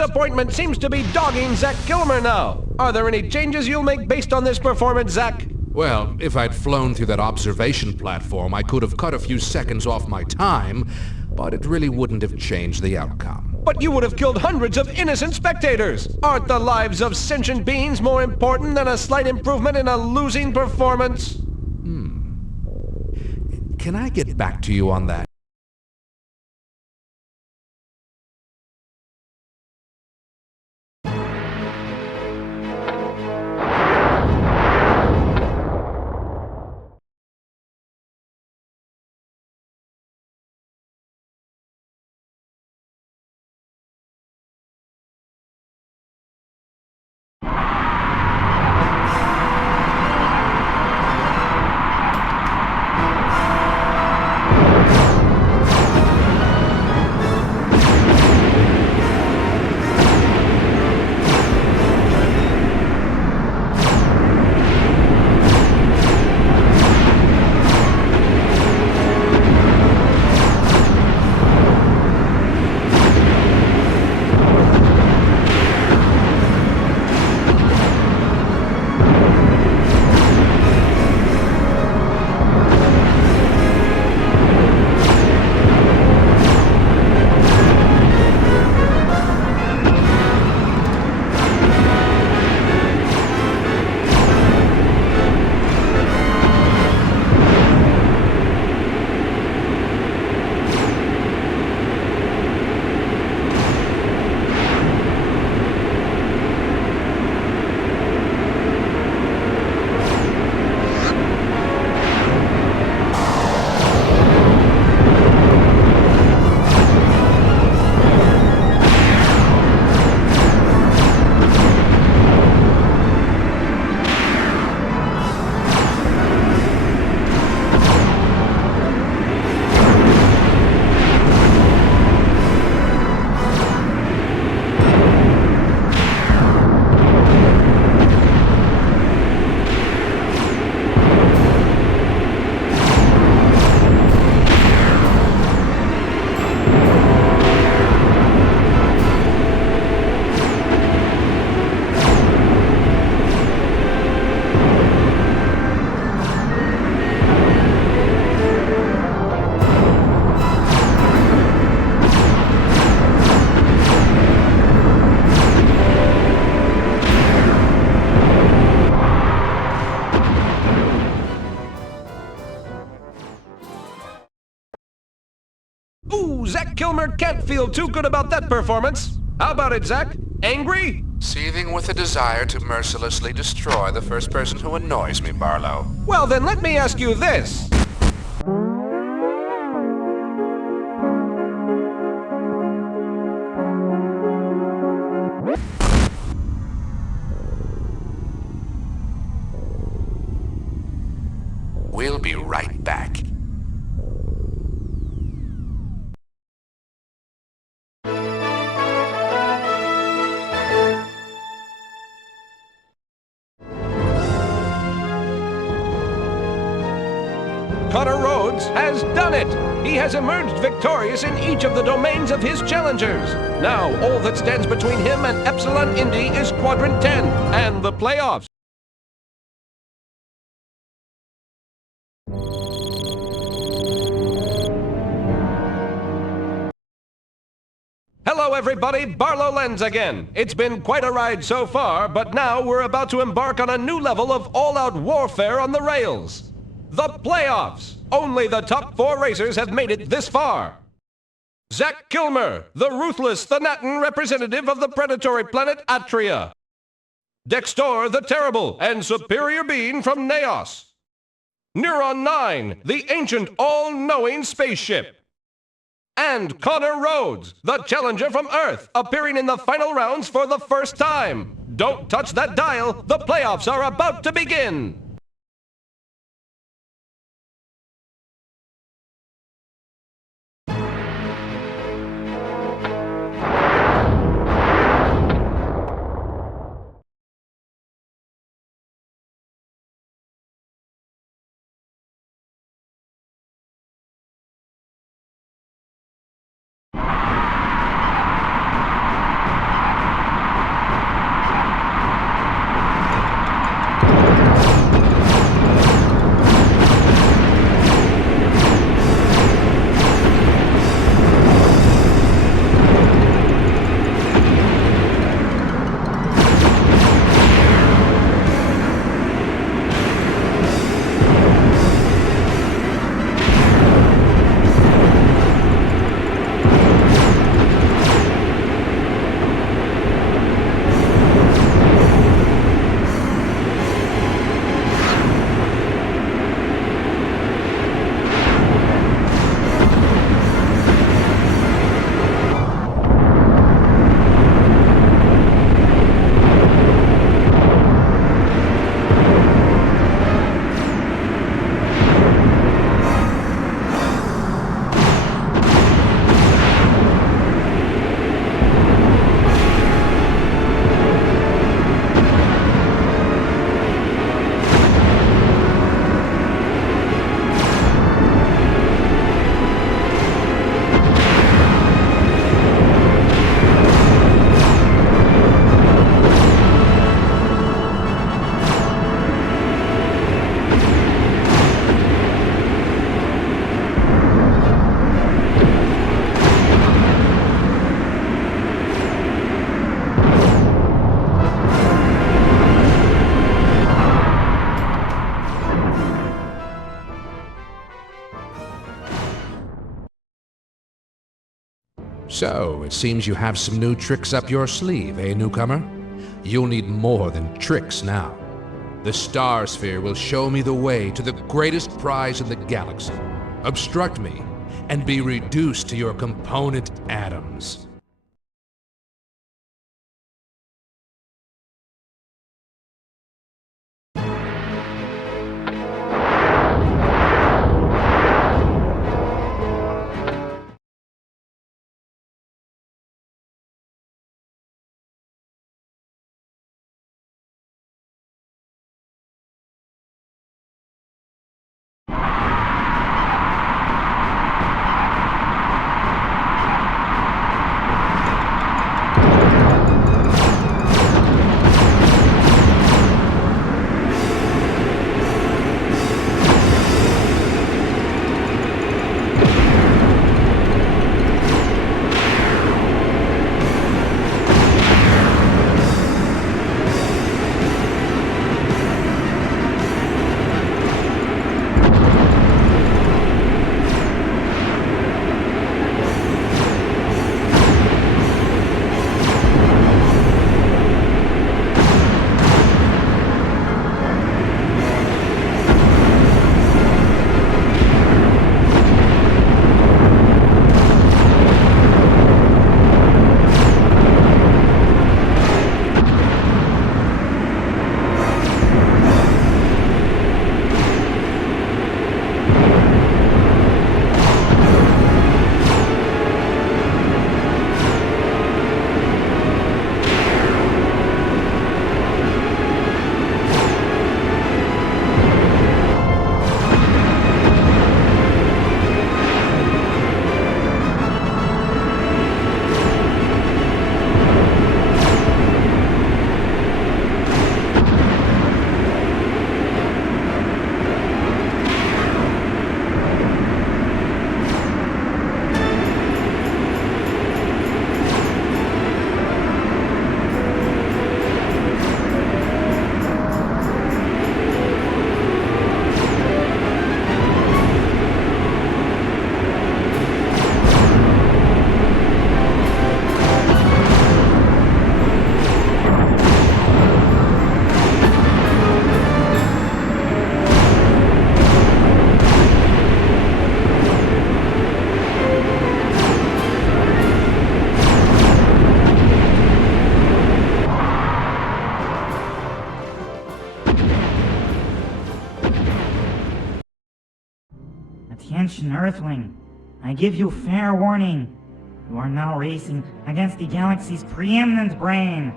Disappointment seems to be dogging Zach Kilmer now. Are there any changes you'll make based on this performance, Zach? Well, if I'd flown through that observation platform, I could have cut a few seconds off my time, but it really wouldn't have changed the outcome. But you would have killed hundreds of innocent spectators. Aren't the lives of sentient beings more important than a slight improvement in a losing performance? Can I get back to you on that? Ooh, Zach Kilmer can't feel too good about that performance. How about it, Zach? Angry? Seething with a desire to mercilessly destroy the first person who annoys me, Barlow. Well, then let me ask you this. We'll be right back. Connor Rhoades has done it! He has emerged victorious in each of the domains of his challengers. Now, all that stands between him and Epsilon Indy is Quadrant 10 and the playoffs. Hello everybody, Barlow Lens again. It's been quite a ride so far, but now we're about to embark on a new level of all-out warfare on the rails. The playoffs! Only the top 4 racers have made it this far. Zach Kilmer, the ruthless Thanaton representative of the predatory planet Atria. Dextor, the terrible and superior being from Neos. Neuron 9, the ancient all-knowing spaceship. And Connor Rhoades, the challenger from Earth, appearing in the final rounds for the first time. Don't touch that dial, the playoffs are about to begin. So, it seems you have some new tricks up your sleeve, eh, newcomer? You'll need more than tricks now. The Star Sphere will show me the way to the greatest prize in the galaxy. Obstruct me, and be reduced to your component atoms. Earthling, I give you fair warning. You are now racing against the galaxy's preeminent brain.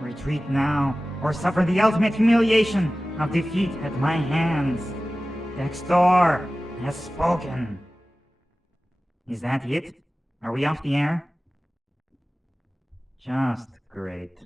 Retreat now, or suffer the ultimate humiliation of defeat at my hands. Dexter has spoken. Is that it? Are we off the air? Just great.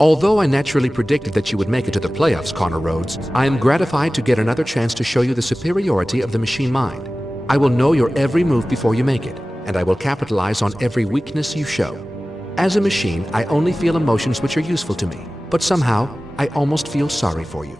Although I naturally predicted that you would make it to the playoffs, Connor Rhoades, I am gratified to get another chance to show you the superiority of the machine mind. I will know your every move before you make it, and I will capitalize on every weakness you show. As a machine, I only feel emotions which are useful to me, but somehow, I almost feel sorry for you.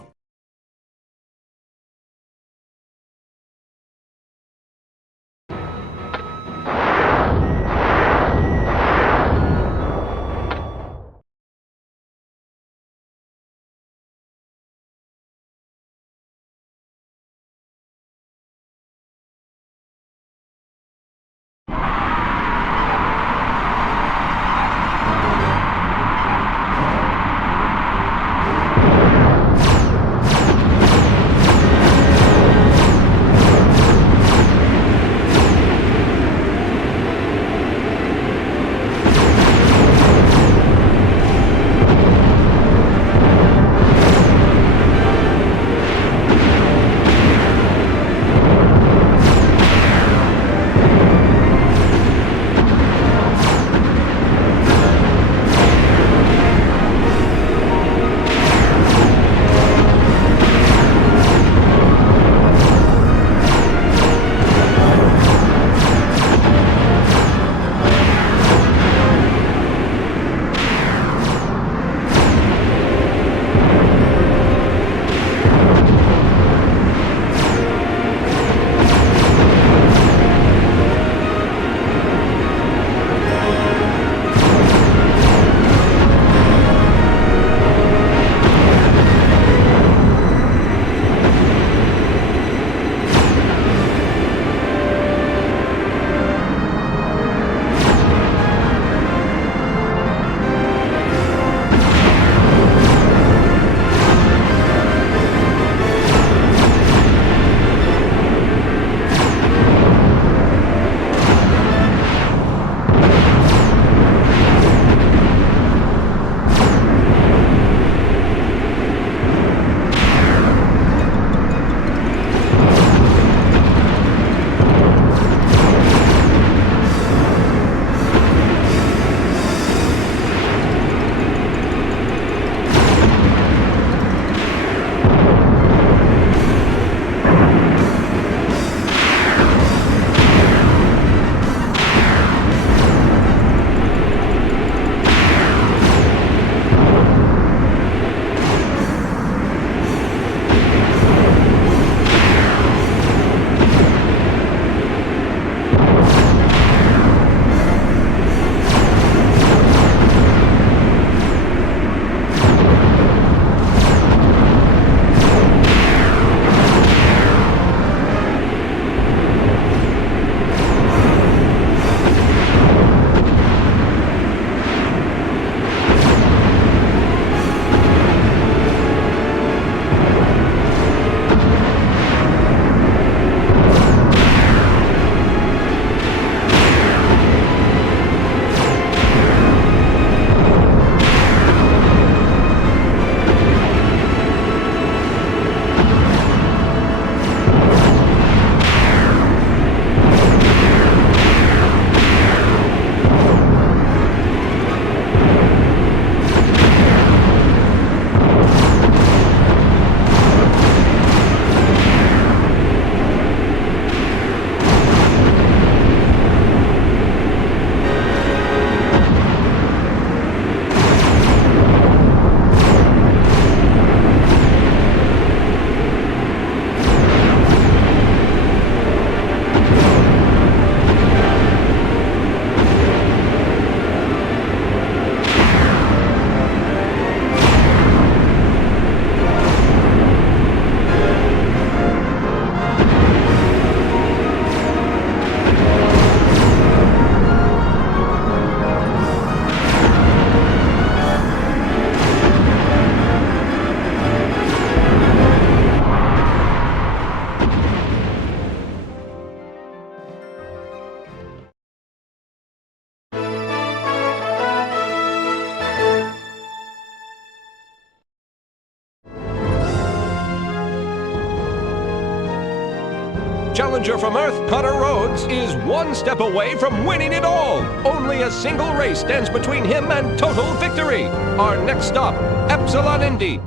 challenger from Earth, Connor Rhoades, is one step away from winning it all. Only a single race stands between him and total victory. Our next stop, Epsilon Indy.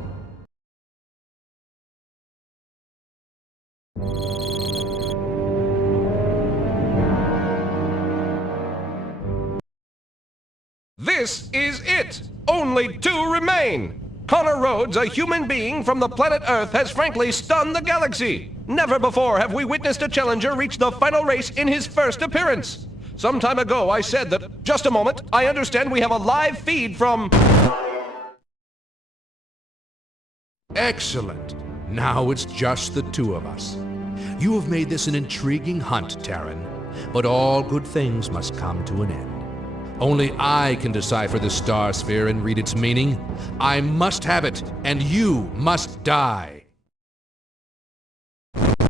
This is it! Only 2 remain! Connor Rhoades, a human being from the planet Earth, has frankly stunned the galaxy. Never before have we witnessed a challenger reach the final race in his first appearance. Some time ago I said that, just a moment, I understand we have a live feed from... Excellent. Now it's just the 2 of us. You have made this an intriguing hunt, Terran, but all good things must come to an end. Only I can decipher the star sphere and read its meaning. I must have it, and you must die.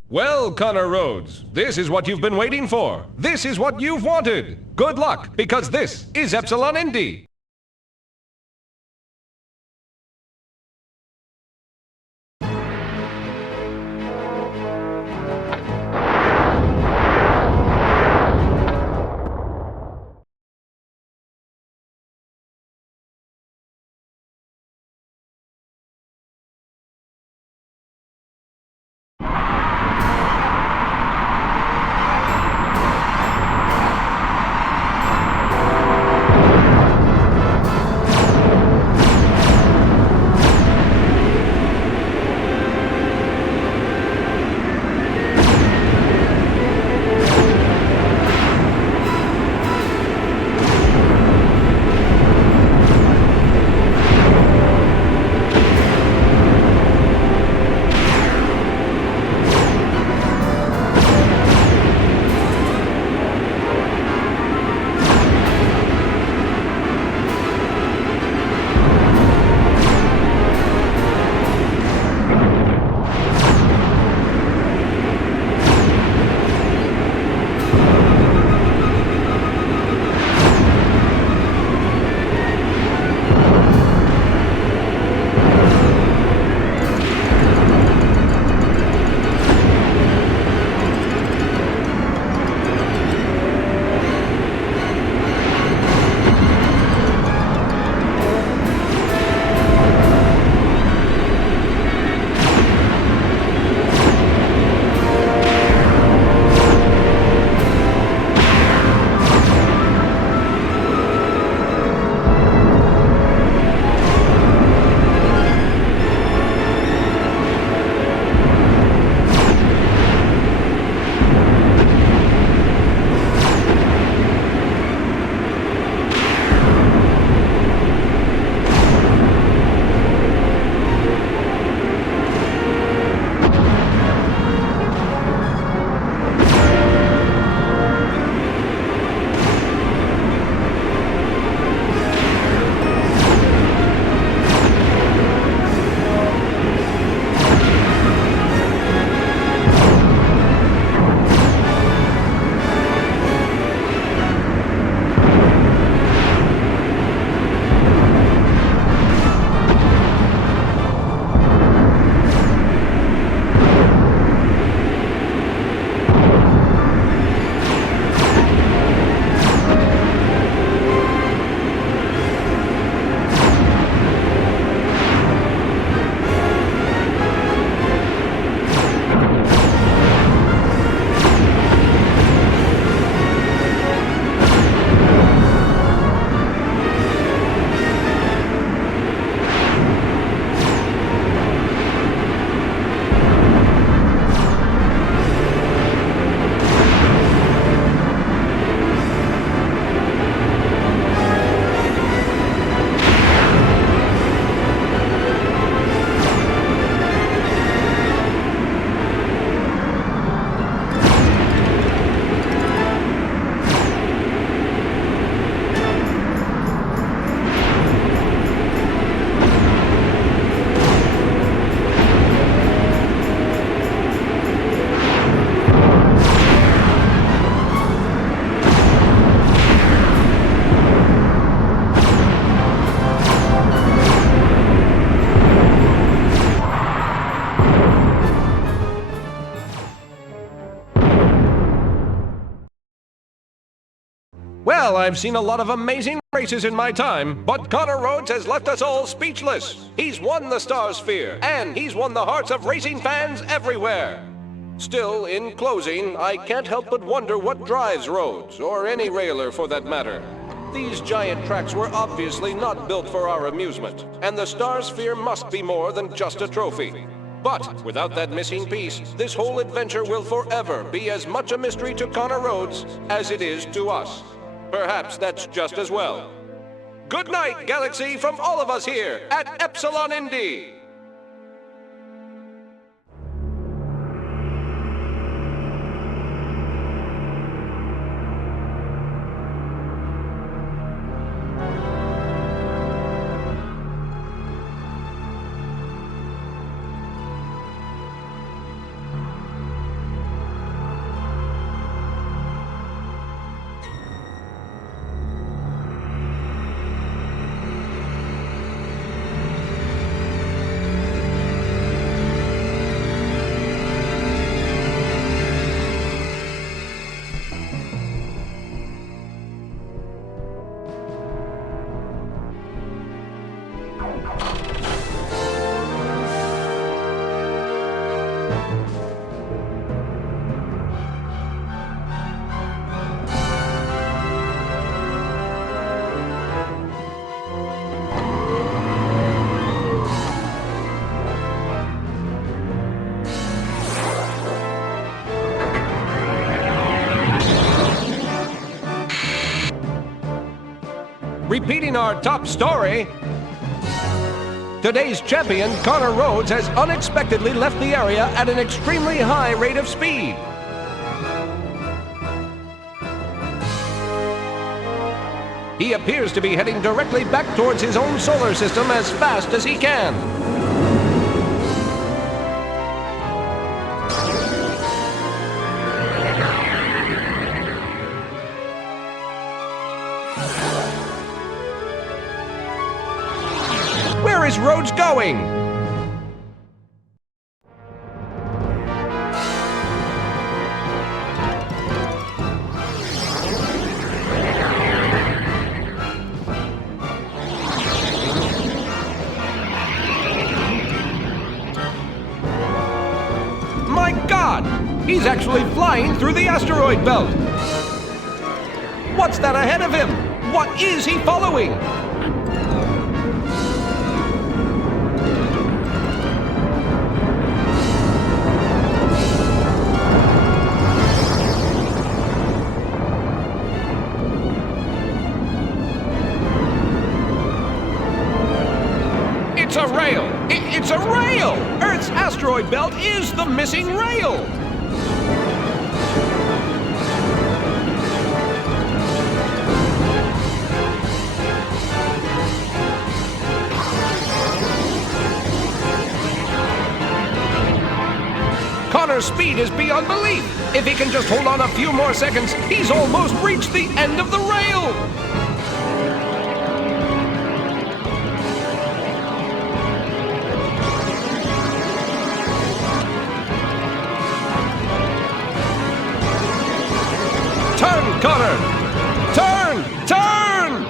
Well, Connor Rhoades, this is what you've been waiting for. This is what you've wanted. Good luck, because this is Epsilon Indy. Well, I've seen a lot of amazing races in my time, but Connor Rhoades has left us all speechless. He's won the Starsphere, and he's won the hearts of racing fans everywhere. Still, in closing, I can't help but wonder what drives Rhoades, or any railer for that matter. These giant tracks were obviously not built for our amusement, and the Starsphere must be more than just a trophy. But without that missing piece, this whole adventure will forever be as much a mystery to Connor Rhoades as it is to us. Perhaps that's just as well. Good night, Galaxy, from all of us here at Epsilon Indy. Repeating our top story, today's champion, Connor Rhoades, has unexpectedly left the area at an extremely high rate of speed. He appears to be heading directly back towards his own solar system as fast as he can. Where is Rhoades going? My God! He's actually flying through the asteroid belt! What's that ahead of him? What is he following? It's a rail! It's a rail! Earth's asteroid belt is the missing rail! Connor's speed is beyond belief! If he can just hold on a few more seconds, he's almost reached the end of the rail! Turn, Connor! Turn! Turn!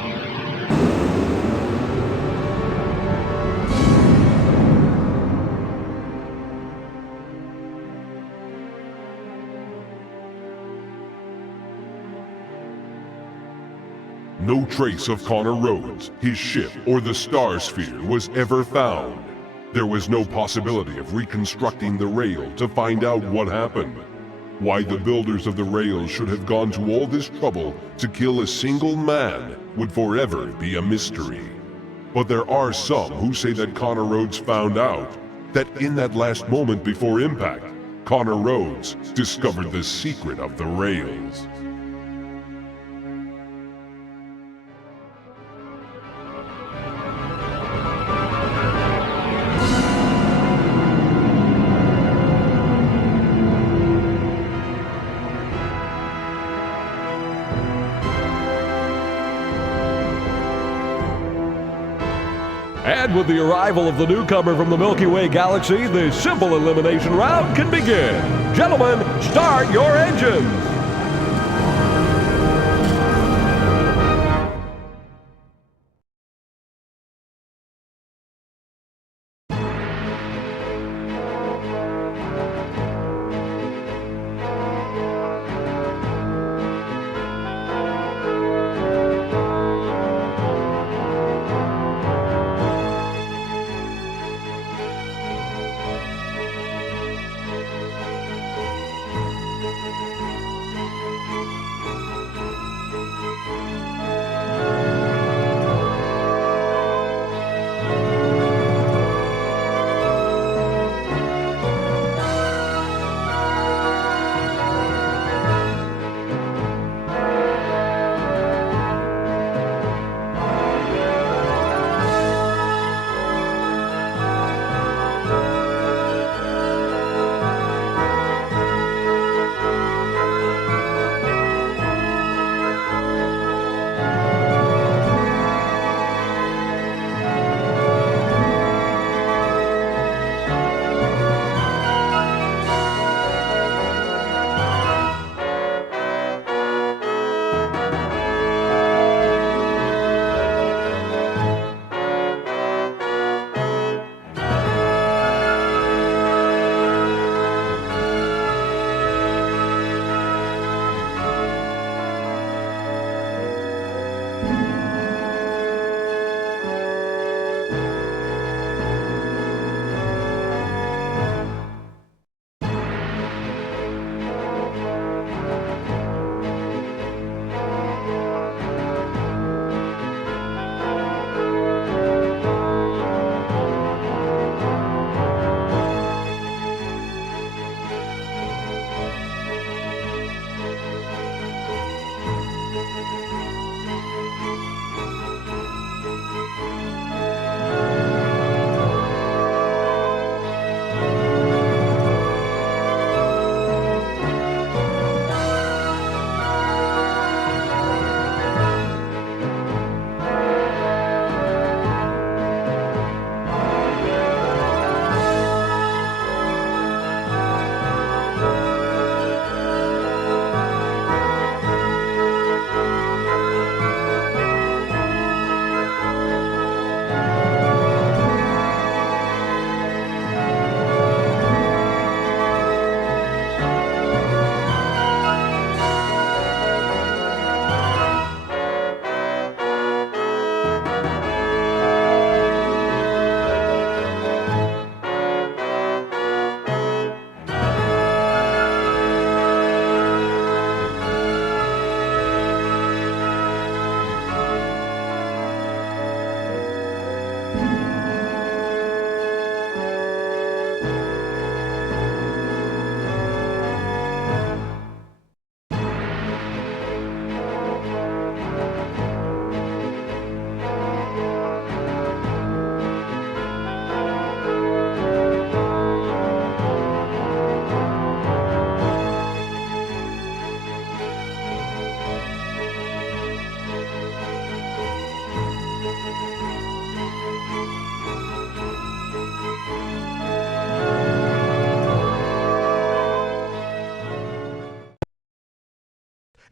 No trace of Connor Rhoades, his ship, or the Starsphere was ever found. There was no possibility of reconstructing the rail to find out what happened. Why the builders of the rails should have gone to all this trouble to kill a single man would forever be a mystery. But there are some who say that Connor Rhoades found out that in that last moment before impact, Connor Rhoades discovered the secret of the rails. And with the arrival of the newcomer from the Milky Way galaxy, the simple elimination round can begin. Gentlemen, start your engines!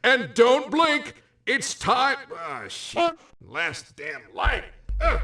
And don't blink! It's time. Ah, shit. Last damn light. Ugh.